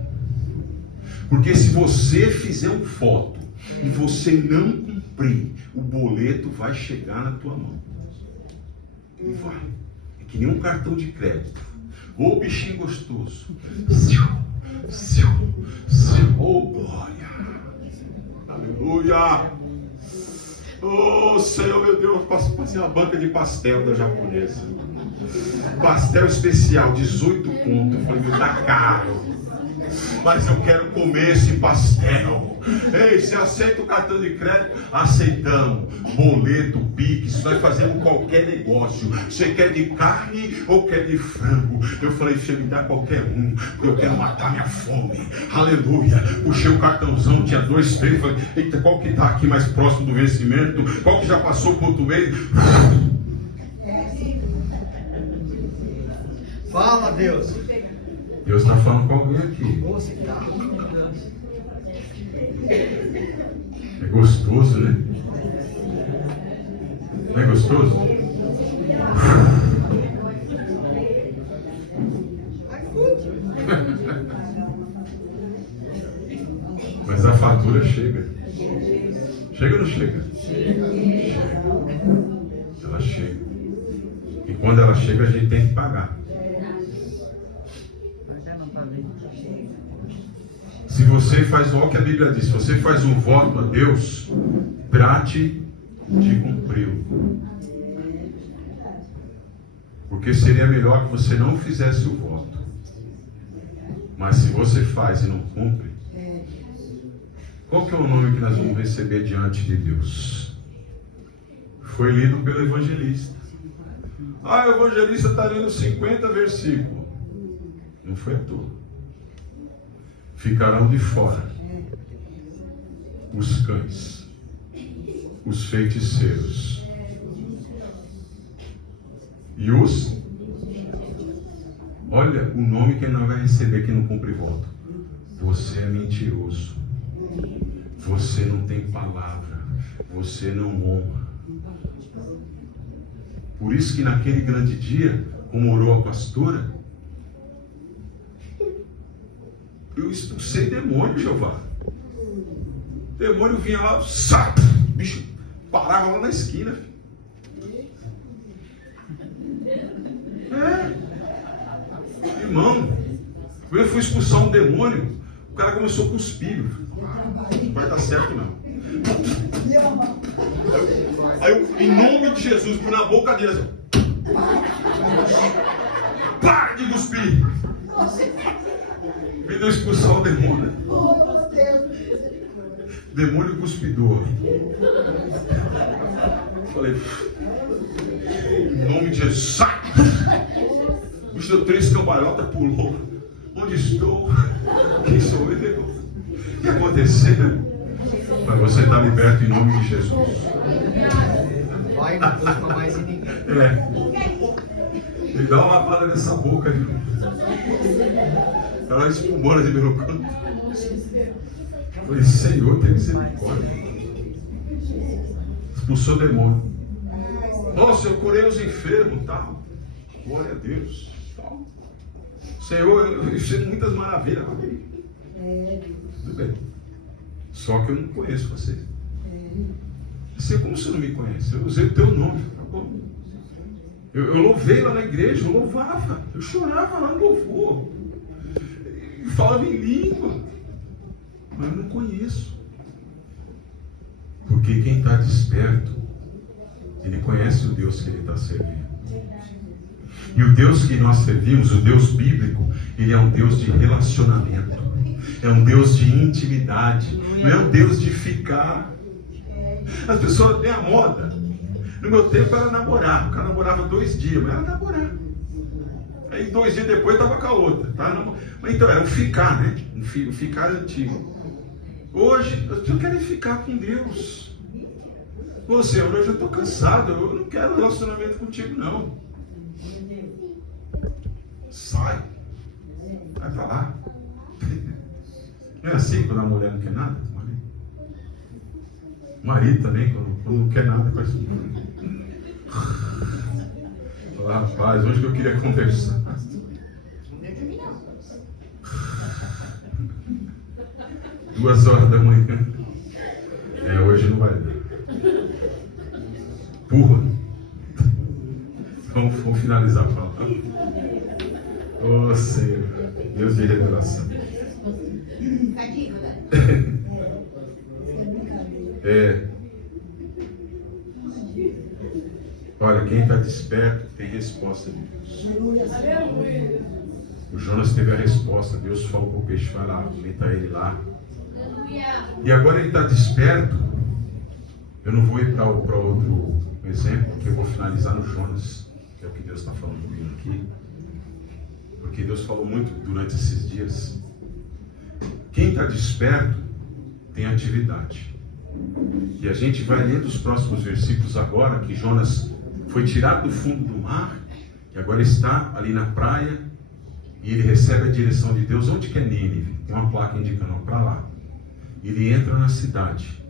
Porque se você fizer um voto e você não cumprir, o boleto vai chegar na tua mão. E vai. É que nem um cartão de crédito. Ô bichinho gostoso. Oh glória. Aleluia. Oh Senhor, meu Deus, eu passei uma banca de pastel da japonesa. Pastel especial, 18 conto. Eu falei, tá caro. Mas eu quero comer esse pastel. Ei, você aceita o cartão de crédito? Aceitamos. Boleto, Pix, nós fazemos qualquer negócio. Você quer de carne ou quer de frango? Eu falei, você me dá qualquer um, porque eu quero matar minha fome. Aleluia. Puxei o cartãozão, tinha 2 preços. Falei, eita, qual que está aqui mais próximo do vencimento? Qual que já passou por outro mês? Fala, Deus. Deus está falando com alguém aqui. Você tá. É gostoso, né? Não é gostoso? Mas a fatura chega. Chega ou não chega? Chega. Ela chega. E quando ela chega, a gente tem que pagar. Se você faz o que a Bíblia diz, se você faz um voto a Deus, trate de cumpri-lo. Porque seria melhor que você não fizesse o voto. Mas se você faz e não cumpre, qual que é o nome que nós vamos receber diante de Deus? Foi lido pelo evangelista. Ah, o evangelista está lendo 50 versículos. Não foi à toa. Ficarão de fora os cães, os feiticeiros e os... Olha o nome que ele não vai receber que não cumpre voto. Você é mentiroso. Você não tem palavra. Você não honra. Por isso que naquele grande dia, como orou a pastora, eu expulsei demônio, Jeová. O demônio vinha lá, sabe? O bicho parava lá na esquina. Irmão, eu fui expulsar um demônio, o cara começou a cuspir. Não vai dar certo, não. Aí eu, em nome de Jesus, fui na boca dele assim, para de cuspir. Me deu expulsar o demônio. Demônio cuspidor. Falei, em nome de Jesus, sai! O bicho deu 3 cambalhotas, pulou. Onde estou? Quem sou eu? O que aconteceu? Mas você está liberto em nome de Jesus. Vai não culpa mais em ninguém. Me dá uma lavada nessa boca aí. Ela espumando assim pelo canto. Eu falei, Senhor, tem misericórdia. Expulsou o demônio. Nossa, eu curei os enfermos, tal. Glória a Deus. Tal. Senhor, eu fiz muitas maravilhas. Tudo bem. Só que eu não conheço você. Você, como você não me conhece? Eu usei o teu nome. Tá bom. Eu louvei lá na igreja, eu louvava. Eu chorava lá no louvor. Eu falava em língua. Mas eu não conheço. Por Porque quem está desperto, ele conhece o Deus que ele está servindo. E o Deus que nós servimos, o Deus bíblico, ele é um Deus de relacionamento. É um Deus de intimidade. Não é um Deus de ficar. As pessoas têm a moda. No meu tempo era namorar. O cara namorava 2 dias, mas era namorar. Aí 2 dias depois estava com a outra. Mas então era um ficar, né? Um ficar antigo. Hoje, as pessoas querem ficar com Deus. Ô Senhor, hoje eu estou cansado. Eu não quero relacionamento contigo, não. Sai. Vai pra lá. Não é assim quando a mulher não quer nada? O marido também, quando não quer nada, faz assim. Fala, rapaz, hoje que eu queria conversar. 2 horas da manhã. Hoje não vai dar. Porra. Vamos finalizar a palavra. Ô Senhor, Deus de revelação. Olha, quem está desperto tem resposta de Deus. O Jonas teve a resposta. Deus falou para o peixe, vai lá, alimenta ele lá. E agora ele está desperto. Eu não vou ir para outro exemplo, porque eu vou finalizar no Jonas, que é o que Deus está falando comigo aqui. Porque Deus falou muito durante esses dias. Quem está desperto tem atividade. E a gente vai ler os próximos versículos agora, que Jonas foi tirado do fundo do mar, e agora está ali na praia, e ele recebe a direção de Deus. Onde que é Nínive? Tem uma placa indicando para lá. Ele entra na cidade,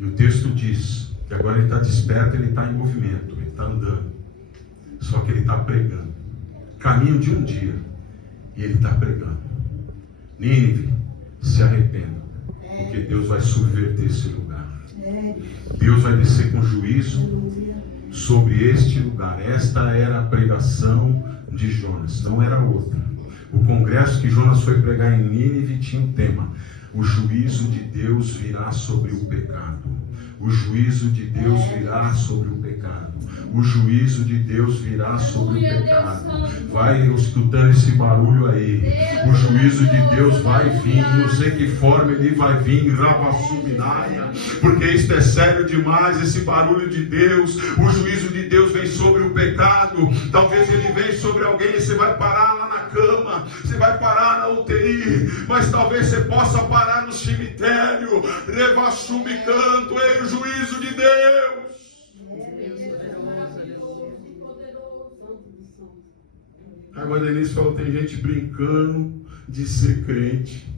e o texto diz que agora ele está desperto, ele está em movimento, ele está andando. Só que ele está pregando. Caminho de um dia, e ele está pregando. Nínive, se arrependa, porque Deus vai subverter esse lugar. Deus vai descer com juízo sobre este lugar. Esta era a pregação de Jonas, não era outra. O congresso que Jonas foi pregar em Nínive tinha um tema: o juízo de Deus virá sobre o pecado. O juízo de Deus virá sobre o pecado. O juízo de Deus virá sobre o pecado. Vai escutando esse barulho aí. O juízo de Deus vai vir. Não sei que forma ele vai vir. Rabassuminaia. Porque isso é sério demais. Esse barulho de Deus. O juízo de Deus vem sobre o pecado. Talvez ele venha sobre alguém e você vai parar lá na cama. Você vai parar na UTI. Mas talvez você possa parar no cemitério. Rebassumicando. Ei, o juízo de Deus. A irmã Denise falou: tem gente brincando de ser crente.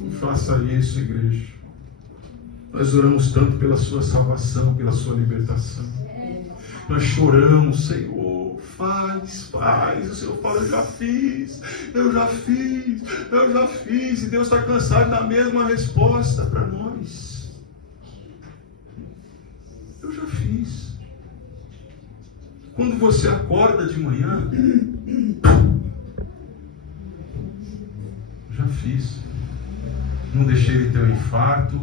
Não faça isso, igreja. Nós oramos tanto pela sua salvação, pela sua libertação. Nós choramos: Senhor, faz. O Senhor fala: eu já fiz. E Deus está cansado de dar a mesma resposta para nós. Eu já fiz. Quando você acorda de manhã, já fiz. Não deixei ele ter um infarto,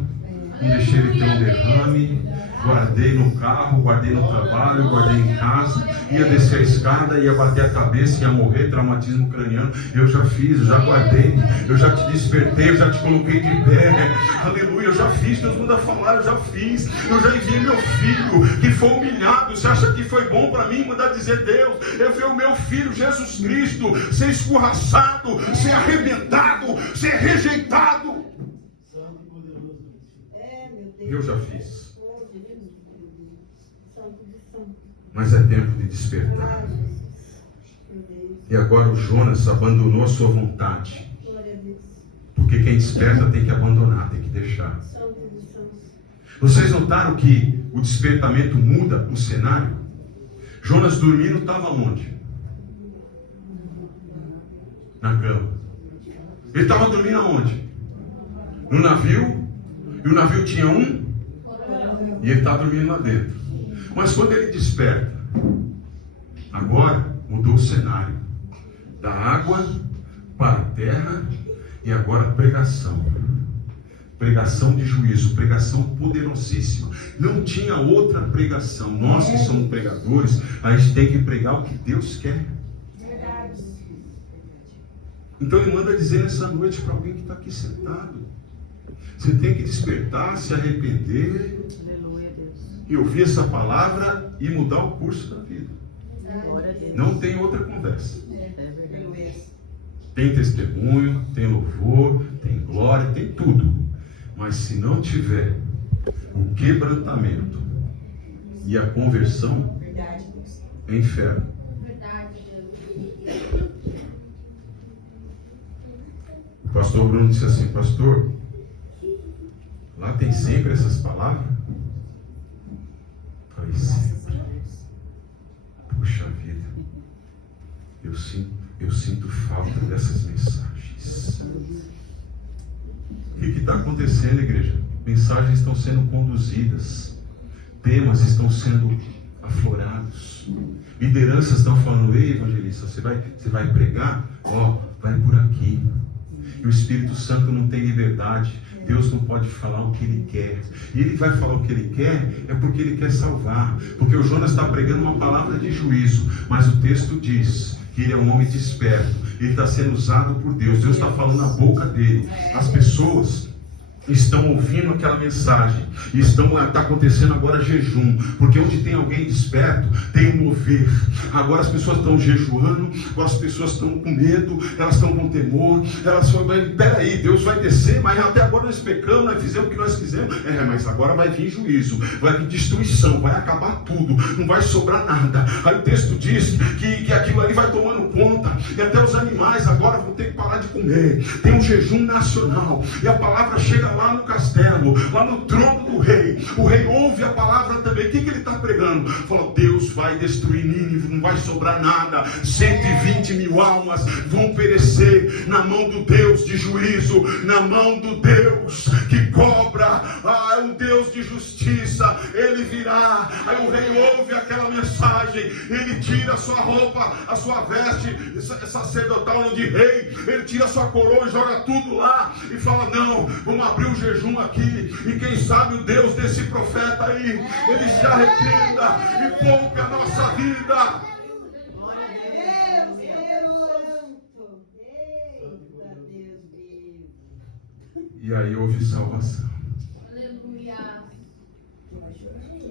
não deixei ele ter um derrame. Guardei no carro, guardei no trabalho, guardei em casa. Ia descer a escada, ia bater a cabeça, ia morrer, traumatismo craniano. Eu já fiz, eu já guardei. Eu já te despertei, eu já te coloquei de pé. Aleluia, eu já fiz. Deus manda falar, eu já fiz. Eu já enviei meu filho, que foi humilhado. Você acha que foi bom para mim mandar dizer: Deus, eu vi o meu filho Jesus Cristo ser escorraçado, ser arrebentado, ser rejeitado. Eu já fiz. Mas é tempo de despertar. E agora o Jonas abandonou a sua vontade. Porque quem desperta tem que abandonar, tem que deixar. Vocês notaram que o despertamento muda o cenário? Jonas dormindo estava onde? Na cama. Ele estava dormindo aonde? No navio. E o navio tinha um. E ele estava dormindo lá dentro. Mas quando ele desperta, agora mudou o cenário. Da água para a terra, e agora pregação. Pregação de juízo, pregação poderosíssima. Não tinha outra pregação. Nós que somos pregadores, a gente tem que pregar o que Deus quer. Então ele manda dizer nessa noite para alguém que está aqui sentado: você tem que despertar, se arrepender e ouvir essa palavra e mudar o curso da vida. Não tem outra conversa. Tem testemunho, tem louvor, tem glória, tem tudo. Mas se não tiver o quebrantamento e a conversão, é inferno. O pastor Bruno disse assim: pastor, lá tem sempre essas palavras? Falei: sempre. Puxa vida, eu sinto falta dessas mensagens. O que está acontecendo, igreja? Mensagens estão sendo conduzidas, temas estão sendo aflorados, lideranças estão falando: ei, evangelista, você vai pregar? Vai por aqui. E o Espírito Santo não tem liberdade. Deus não pode falar o que Ele quer. E Ele vai falar o que Ele quer é porque Ele quer salvar. Porque o Jonas está pregando uma palavra de juízo, mas o texto diz que ele é um homem desperto. Ele está sendo usado por Deus. Deus está falando na boca dele. As pessoas estão ouvindo aquela mensagem e está acontecendo agora jejum, porque onde tem alguém desperto tem um mover. Agora as pessoas estão jejuando, agora as pessoas estão com medo, elas estão com temor, elas falam: peraí, Deus vai descer, mas até agora nós pecamos, nós fizemos o que nós quisemos. Mas agora vai vir juízo, vai vir destruição, vai acabar tudo, não vai sobrar nada. Aí o texto diz que aquilo ali vai tomando conta, e até os animais agora vão ter que parar de comer. Tem um jejum nacional, e a palavra chega lá no castelo, lá no trono do rei. O rei ouve a palavra também. O que ele está pregando? Fala: Deus vai destruir Nínive, não vai sobrar nada. 120 mil almas vão perecer na mão do Deus de juízo, na mão do Deus que cobra. É um Deus de justiça. Ele virá. Aí o rei ouve aquela mensagem, ele tira a sua roupa, a sua veste sacerdotal de rei, ele tira a sua coroa e joga tudo lá e fala: não, vamos abrir um jejum aqui, e quem sabe o Deus desse profeta aí, ele se arrependa e poupe a nossa vida. E aí houve salvação.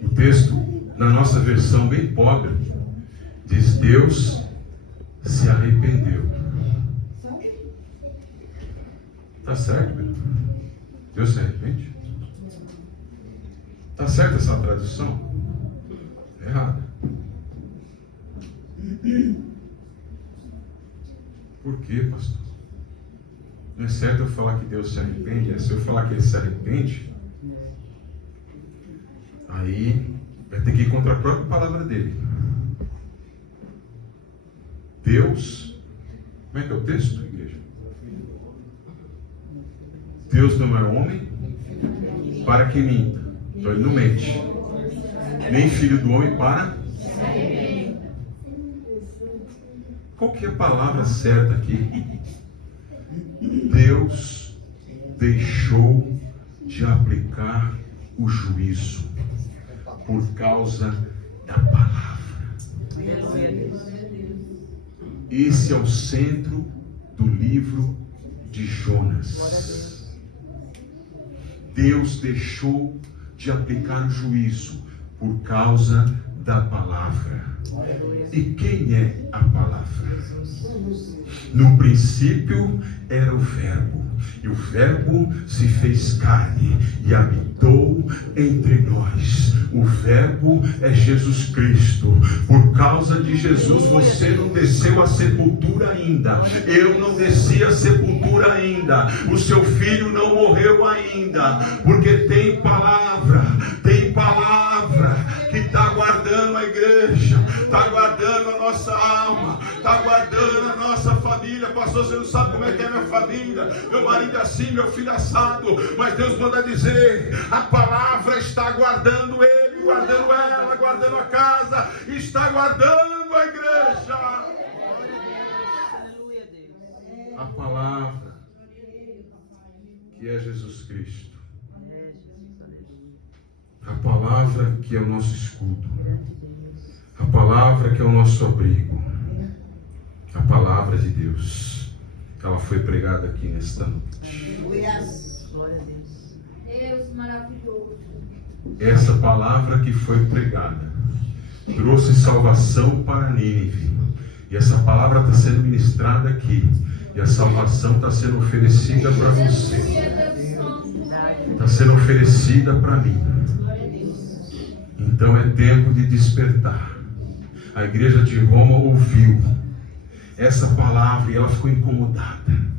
O texto, na nossa versão bem pobre, diz: Deus se arrependeu. Tá certo, Pedro? Deus se arrepende? Está certa essa tradução? Errada. Por quê, pastor? Não é certo eu falar que Deus se arrepende? Se eu falar que Ele se arrepende, aí vai ter que ir contra a própria palavra dele. Deus, como é que é o texto, igreja? Deus não é homem para que minta. Então ele não mente. Nem filho do homem para. Qual que é a palavra certa aqui? Deus deixou de aplicar o juízo por causa da palavra. Esse é o centro do livro de Jonas. Deus deixou de aplicar o juízo por causa da palavra. E quem é a palavra? No princípio era o Verbo, e o Verbo se fez carne e habitou entre nós. O Verbo é Jesus Cristo. Por causa de Jesus você não desceu à sepultura ainda. Eu não desci à sepultura ainda. O seu filho não morreu ainda, porque tem palavra que está guardando a igreja, está guardando a nossa alma, está guardando a nossa família. Pastor, você não sabe como é que é minha família, meu marido é assim, meu filho é assado, mas Deus manda dizer: a palavra está guardando ele, guardando ela, guardando a casa, está guardando a igreja. A palavra que é Jesus Cristo. palavra que é o nosso escudo, a palavra que é o nosso abrigo, a palavra de Deus, ela foi pregada aqui nesta noite. Glória a Deus. Deus maravilhoso. Essa palavra que foi pregada trouxe salvação para Nínive. E essa palavra está sendo ministrada aqui. E a salvação está sendo oferecida para você. Está sendo oferecida para mim. Então é tempo de despertar. A igreja de Roma ouviu essa palavra e ela ficou incomodada.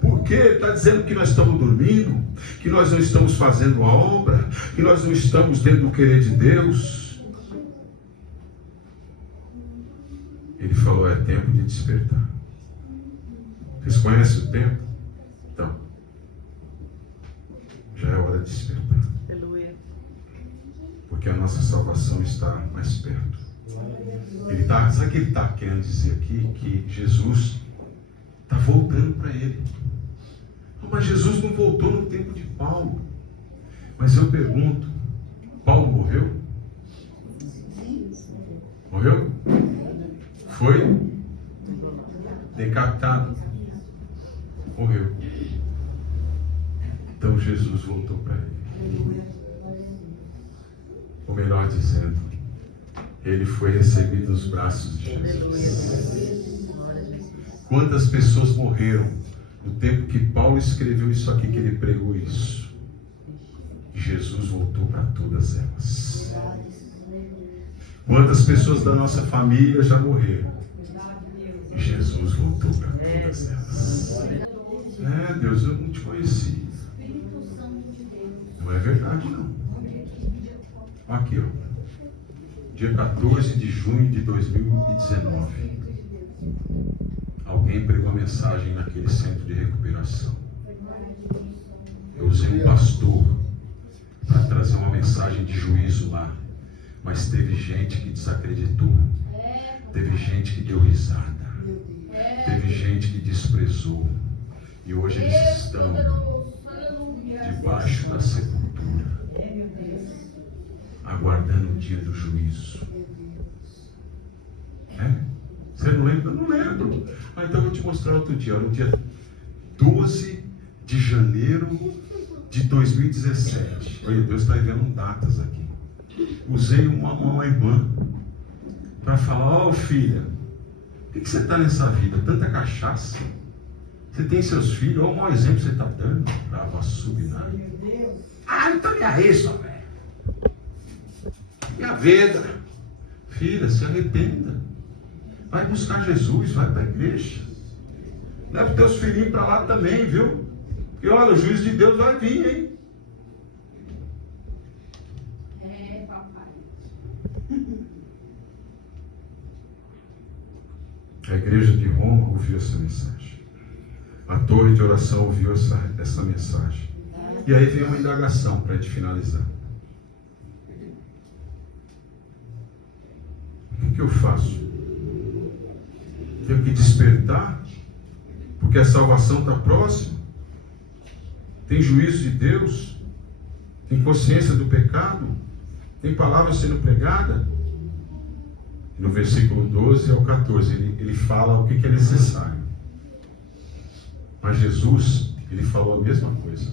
Por quê? Está dizendo que nós estamos dormindo, que nós não estamos fazendo a obra, que nós não estamos dentro do querer de Deus. Ele falou, é tempo de despertar. Vocês conhecem o tempo? Então, já é hora de despertar. Porque a nossa salvação está mais perto. Sabe o que ele está querendo dizer aqui? Que Jesus está voltando para ele. Mas Jesus não voltou no tempo de Paulo. Mas eu pergunto, Paulo morreu? Morreu? Foi decapitado? Morreu. Então Jesus voltou para ele. Ou melhor dizendo, ele foi recebido nos braços de Jesus. Quantas pessoas morreram no tempo que Paulo escreveu isso aqui, que ele pregou isso? Jesus voltou para todas elas. Quantas pessoas da nossa família já morreram? Jesus voltou para todas elas. Deus, eu não te conheci. Não é verdade, não. Aqui, ó. Dia 14 de junho de 2019. Alguém pregou a mensagem naquele centro de recuperação. Eu usei um pastor para trazer uma mensagem de juízo lá. Mas teve gente que desacreditou. Teve gente que deu risada. Teve gente que desprezou. E hoje eles estão debaixo da sepultura, aguardando o dia do juízo. Você não lembra? Eu não lembro. Então eu vou te mostrar outro dia. No dia 12 de janeiro de 2017. Olha, Deus está enviando datas aqui. Usei uma irmã para falar, filha, por que você está nessa vida? Tanta cachaça. Você tem seus filhos, olha o mau exemplo que você está dando. Brava subnada. Então minha isso, velho. Minha vida. Filha, se arrependa. Vai buscar Jesus, vai para a igreja. Leva os teus filhinhos para lá também, viu? Porque olha, o juízo de Deus vai vir, hein? Papai. A igreja de Roma ouviu essa mensagem. A torre de oração ouviu essa mensagem. E aí vem uma indagação para a gente finalizar. O que eu faço? Tenho que despertar? Porque a salvação está próxima? Tem juízo de Deus? Tem consciência do pecado? Tem palavra sendo pregada? No versículo 12 ao 14, ele fala o que é necessário. Mas Jesus, ele falou a mesma coisa.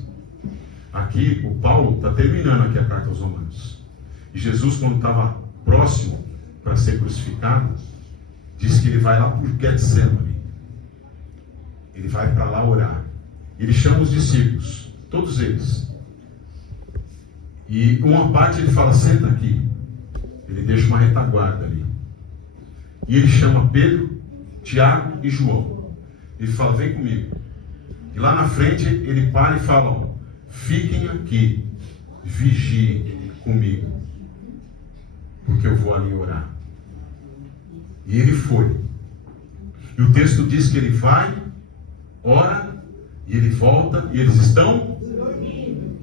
Aqui, o Paulo está terminando aqui a carta aos Romanos. E Jesus, quando estava próximo para ser crucificado, diz que ele vai lá por Getsemane. Ele vai para lá orar. Ele chama os discípulos, todos eles. E uma parte ele fala, senta aqui. Ele deixa uma retaguarda ali. E ele chama Pedro, Tiago e João. Ele fala, vem comigo. E lá na frente ele para e fala, fiquem aqui, vigiem comigo, porque eu vou ali orar. E ele foi. E o texto diz que ele vai, ora, e ele volta, e eles estão dormindo.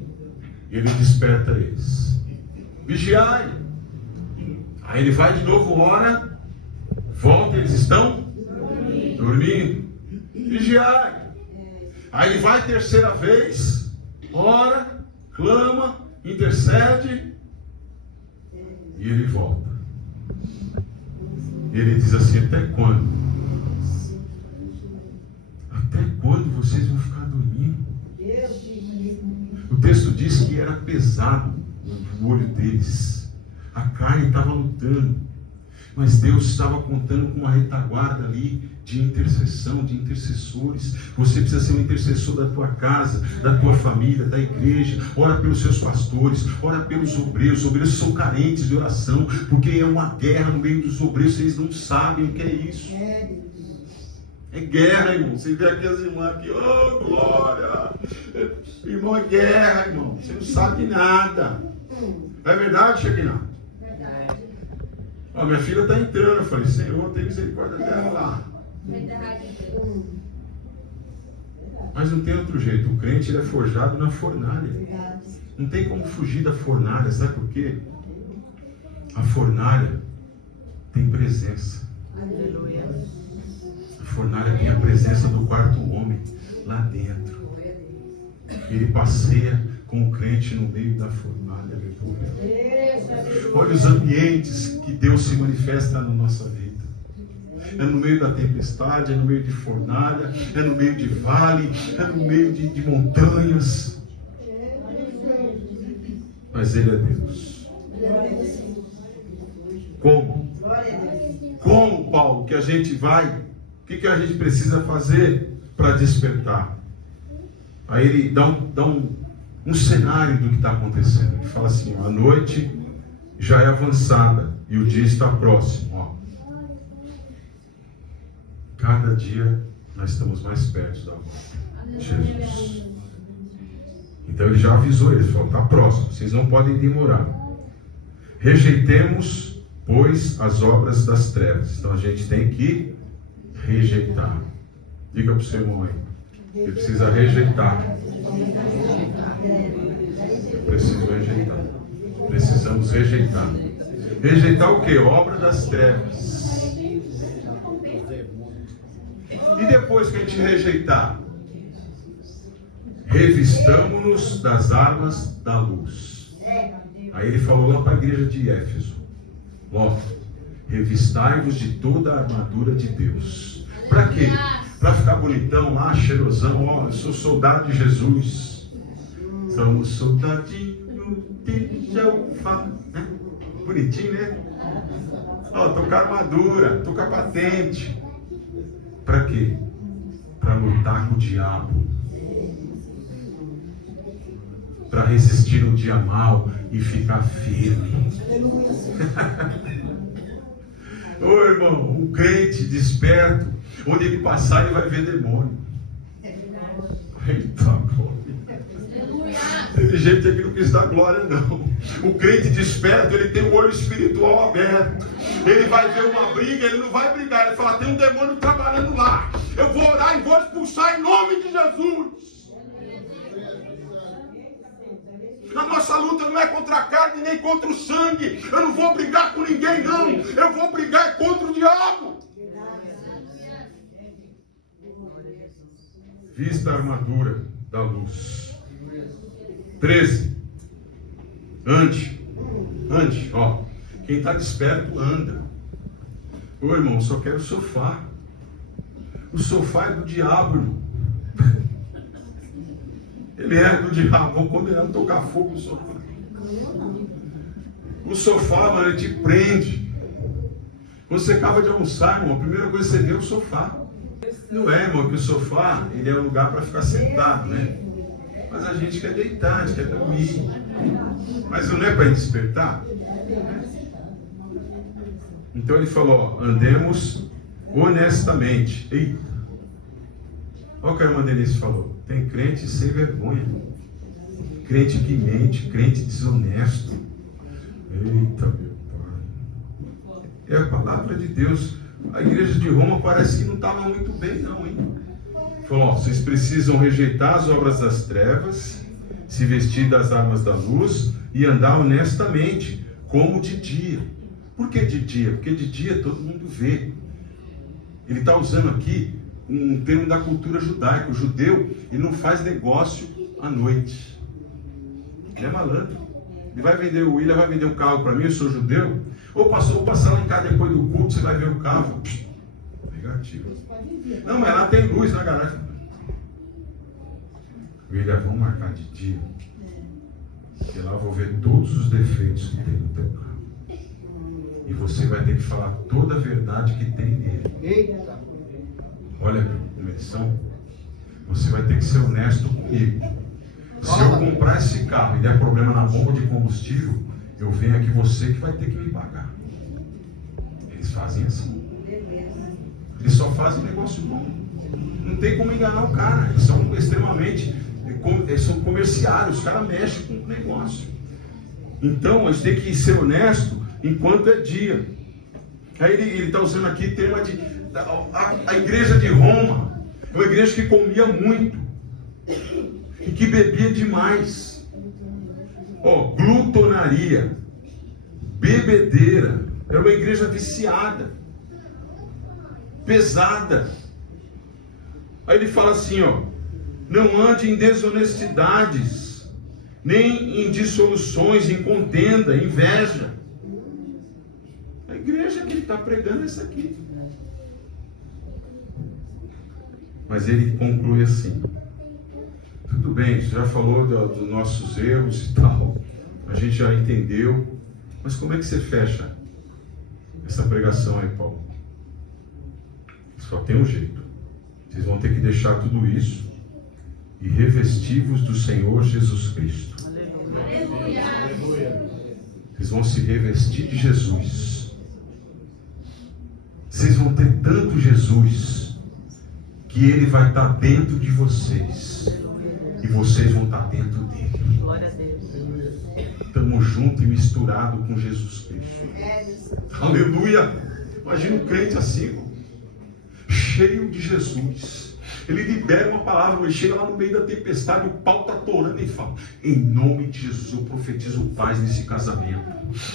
E ele desperta eles. Vigiai. Aí ele vai de novo, ora, volta, e eles estão dormindo. Vigiai. Aí ele vai terceira vez, ora, clama, intercede, E ele volta. Ele diz assim: até quando? Até quando vocês vão ficar dormindo? O texto diz que era pesado o olho deles. A carne estava lutando. Mas Deus estava contando com uma retaguarda ali de intercessão, de intercessores. Você precisa ser um intercessor da tua casa, da tua família, da igreja. Ora pelos seus pastores, ora pelos obreiros. Os obreiros são carentes de oração, porque é uma guerra no meio dos obreiros. Vocês não sabem o que é isso. É guerra, irmão. Você vê aqui as irmãs aqui, oh glória! Irmão, é guerra, irmão. Você não sabe nada. É verdade, Shekinah? Verdade. Ó, minha filha está entrando. Eu falei: Senhor, tem misericórdia dela lá. Verdade, Deus. Mas não tem outro jeito. O crente, ele é forjado na fornalha. Não tem como fugir da fornalha. Sabe por quê? A fornalha tem presença. A fornalha tem a presença do quarto homem lá dentro. Ele passeia com o crente no meio da fornalha. Olha os ambientes que Deus se manifesta na nossa vida. É no meio da tempestade, é no meio de fornalha, é no meio de vale, é no meio de montanhas. Mas Ele é Deus. Como? Como, Paulo, que a gente vai? O que a gente precisa fazer para despertar? Aí ele dá um cenário do que está acontecendo. Ele fala assim: a noite já é avançada e o dia está próximo. Ó. Cada dia nós estamos mais perto da volta de Jesus. Então ele já avisou eles, falou: está próximo, vocês não podem demorar. Rejeitemos, pois, as obras das trevas. Então a gente tem que rejeitar. Diga para o seu irmão aí: ele precisa rejeitar. Eu preciso rejeitar. Precisamos rejeitar. Rejeitar o que? Obra das trevas. E depois que a gente rejeitar, revistamo-nos das armas da luz. Aí ele falou lá para a igreja de Éfeso: ó, revistai-vos de toda a armadura de Deus. Para quê? Para ficar bonitão lá, cheirosão. Ó, eu sou soldado de Jesus. Somos soldadinho de Jeová, né? Bonitinho, né? Ó, tô com a armadura, tô com a patente. Para quê? Para lutar com o diabo. Para resistir no dia mal e ficar firme. Ô irmão, um crente desperto, onde ele passar ele vai ver demônio. Eita glória. Tem gente aqui que não quis dar glória não. O crente desperto, ele tem o olho espiritual aberto. Ele vai ver uma briga, ele não vai brigar. Ele fala: tem um demônio trabalhando lá. Eu vou orar e vou expulsar em nome de Jesus. A nossa luta não é contra a carne nem contra o sangue. Eu não vou brigar com ninguém não. Eu vou brigar contra o diabo. Vista a armadura da luz. 13. Ande, ó. Quem está desperto anda. Ô irmão, eu só quero o sofá. O sofá é do diabo, irmão. Ele é do diabo. Vamos condenar a tocar fogo no sofá. O sofá, mano, ele te prende. Quando você acaba de almoçar, irmão, a primeira coisa que você vê é o sofá. Não é, irmão, que o sofá ele é um lugar para ficar sentado, né? Mas a gente quer deitar, a gente quer dormir. Mas não é para despertar? Então ele falou: ó, andemos honestamente. Eita! Olha o que a irmã Denise falou: tem crente sem vergonha, crente que mente, crente desonesto. Eita, meu pai! É a palavra de Deus. A igreja de Roma parece que não estava muito bem não, hein? Falou: ó, vocês precisam rejeitar as obras das trevas, se vestir das armas da luz e andar honestamente, como de dia. Por que de dia? Porque de dia todo mundo vê. Ele está usando aqui um termo da cultura judaica. O judeu, ele não faz negócio à noite. Ele é malandro. Ele vai vender, o William vai vender um carro para mim, eu sou judeu. Ou pastor, vou passar lá em casa depois do culto, você vai ver o carro. Negativo. Não, mas lá tem luz na garagem. William, vamos marcar de dia. E lá eu vou ver todos os defeitos que tem no teu carro. E você vai ter que falar toda a verdade que tem nele. Eita. Olha a lição. Você vai ter que ser honesto comigo. Se eu comprar esse carro e der problema na bomba de combustível, eu venho aqui você que vai ter que me pagar. Eles fazem assim. Eles só fazem negócio bom. Não tem como enganar o cara. Eles são extremamente... Eles são comerciários. Os caras mexem com o negócio. Então, a gente tem que ser honesto enquanto é dia. Aí ele está usando aqui o tema de... A igreja de Roma é uma igreja que comia muito. E que bebia demais. Glutonaria. Bebedeira. Era uma igreja viciada. Pesada. Aí ele fala assim, não ande em desonestidades, nem em dissoluções, em contenda, inveja. A igreja que ele está pregando é essa aqui. Mas ele conclui assim: tudo bem, você já falou dos nossos erros e tal, a gente já entendeu, mas como é que você fecha essa pregação aí, Paulo? Só tem um jeito. Vocês vão ter que deixar tudo isso e revestir-vos do Senhor Jesus Cristo. Aleluia. Vocês vão se revestir de Jesus. Vocês vão ter tanto Jesus que Ele vai estar dentro de vocês e vocês vão estar dentro dele. Glória a Deus. Estamos juntos e misturados com Jesus Cristo. Aleluia! Imagina um crente assim, cheio de Jesus. Ele libera uma palavra, ele chega lá no meio da tempestade, o pau está torando e fala: em nome de Jesus, eu profetizo paz nesse casamento,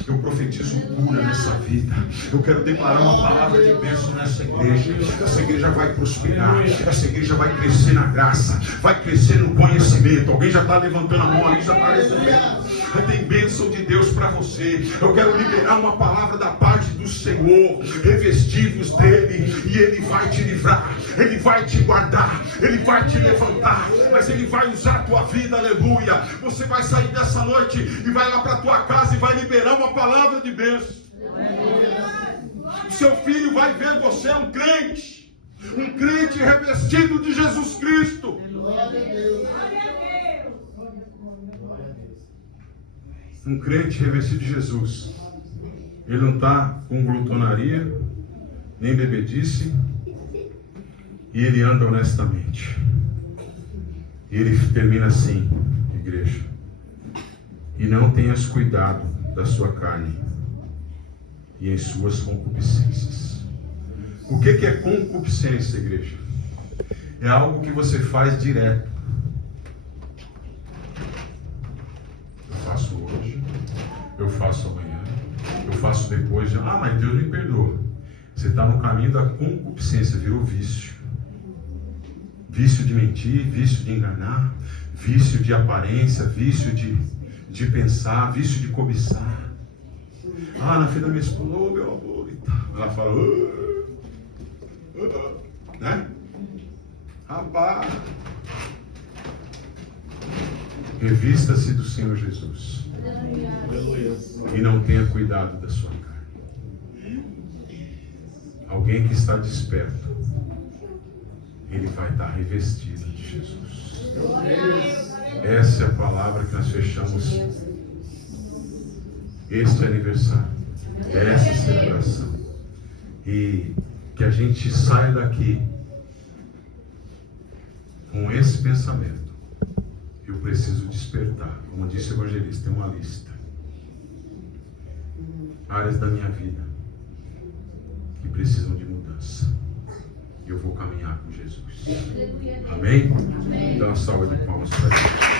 eu profetizo cura nessa vida, eu quero declarar uma palavra de bênção nessa igreja. Essa igreja vai prosperar, essa igreja vai crescer na graça, vai crescer no conhecimento. Alguém já está levantando a mão ali, já está recebendo. Tem bênção de Deus para você. Eu quero liberar uma palavra da parte do Senhor. Revestivos dele e Ele vai te livrar, Ele vai te guardar, Ele vai te levantar, mas Ele vai usar a tua vida. Aleluia. Você vai sair dessa noite e vai lá para a tua casa e vai liberar uma palavra de bênção. Seu filho vai ver você um crente revestido de Jesus Cristo. Um crente revestido de Jesus, ele não está com glutonaria, nem bebedice, e ele anda honestamente. E ele termina assim, igreja: e não tenhas cuidado da sua carne e em suas concupiscências. O que é concupiscência, igreja? É algo que você faz direto. Eu faço hoje, eu faço amanhã, eu faço depois. Mas Deus me perdoa. Você está no caminho da concupiscência, virou vício. Vício de mentir, vício de enganar, vício de aparência, vício de pensar, vício de cobiçar. Na frente da minha esposa, meu amor, e tal. Ela fala, né? Rapaz, revista-se do Senhor Jesus. E não tenha cuidado da sua carne. Alguém que está desperto, ele vai estar revestido de Jesus. Essa é a palavra que nós fechamos este aniversário, essa celebração. E que a gente saia daqui com esse pensamento: eu preciso despertar. Como disse o evangelista, tem uma lista. Áreas da minha vida que precisam de mudança. Eu vou caminhar com Jesus. Amém? Dá uma salva de palmas para ele.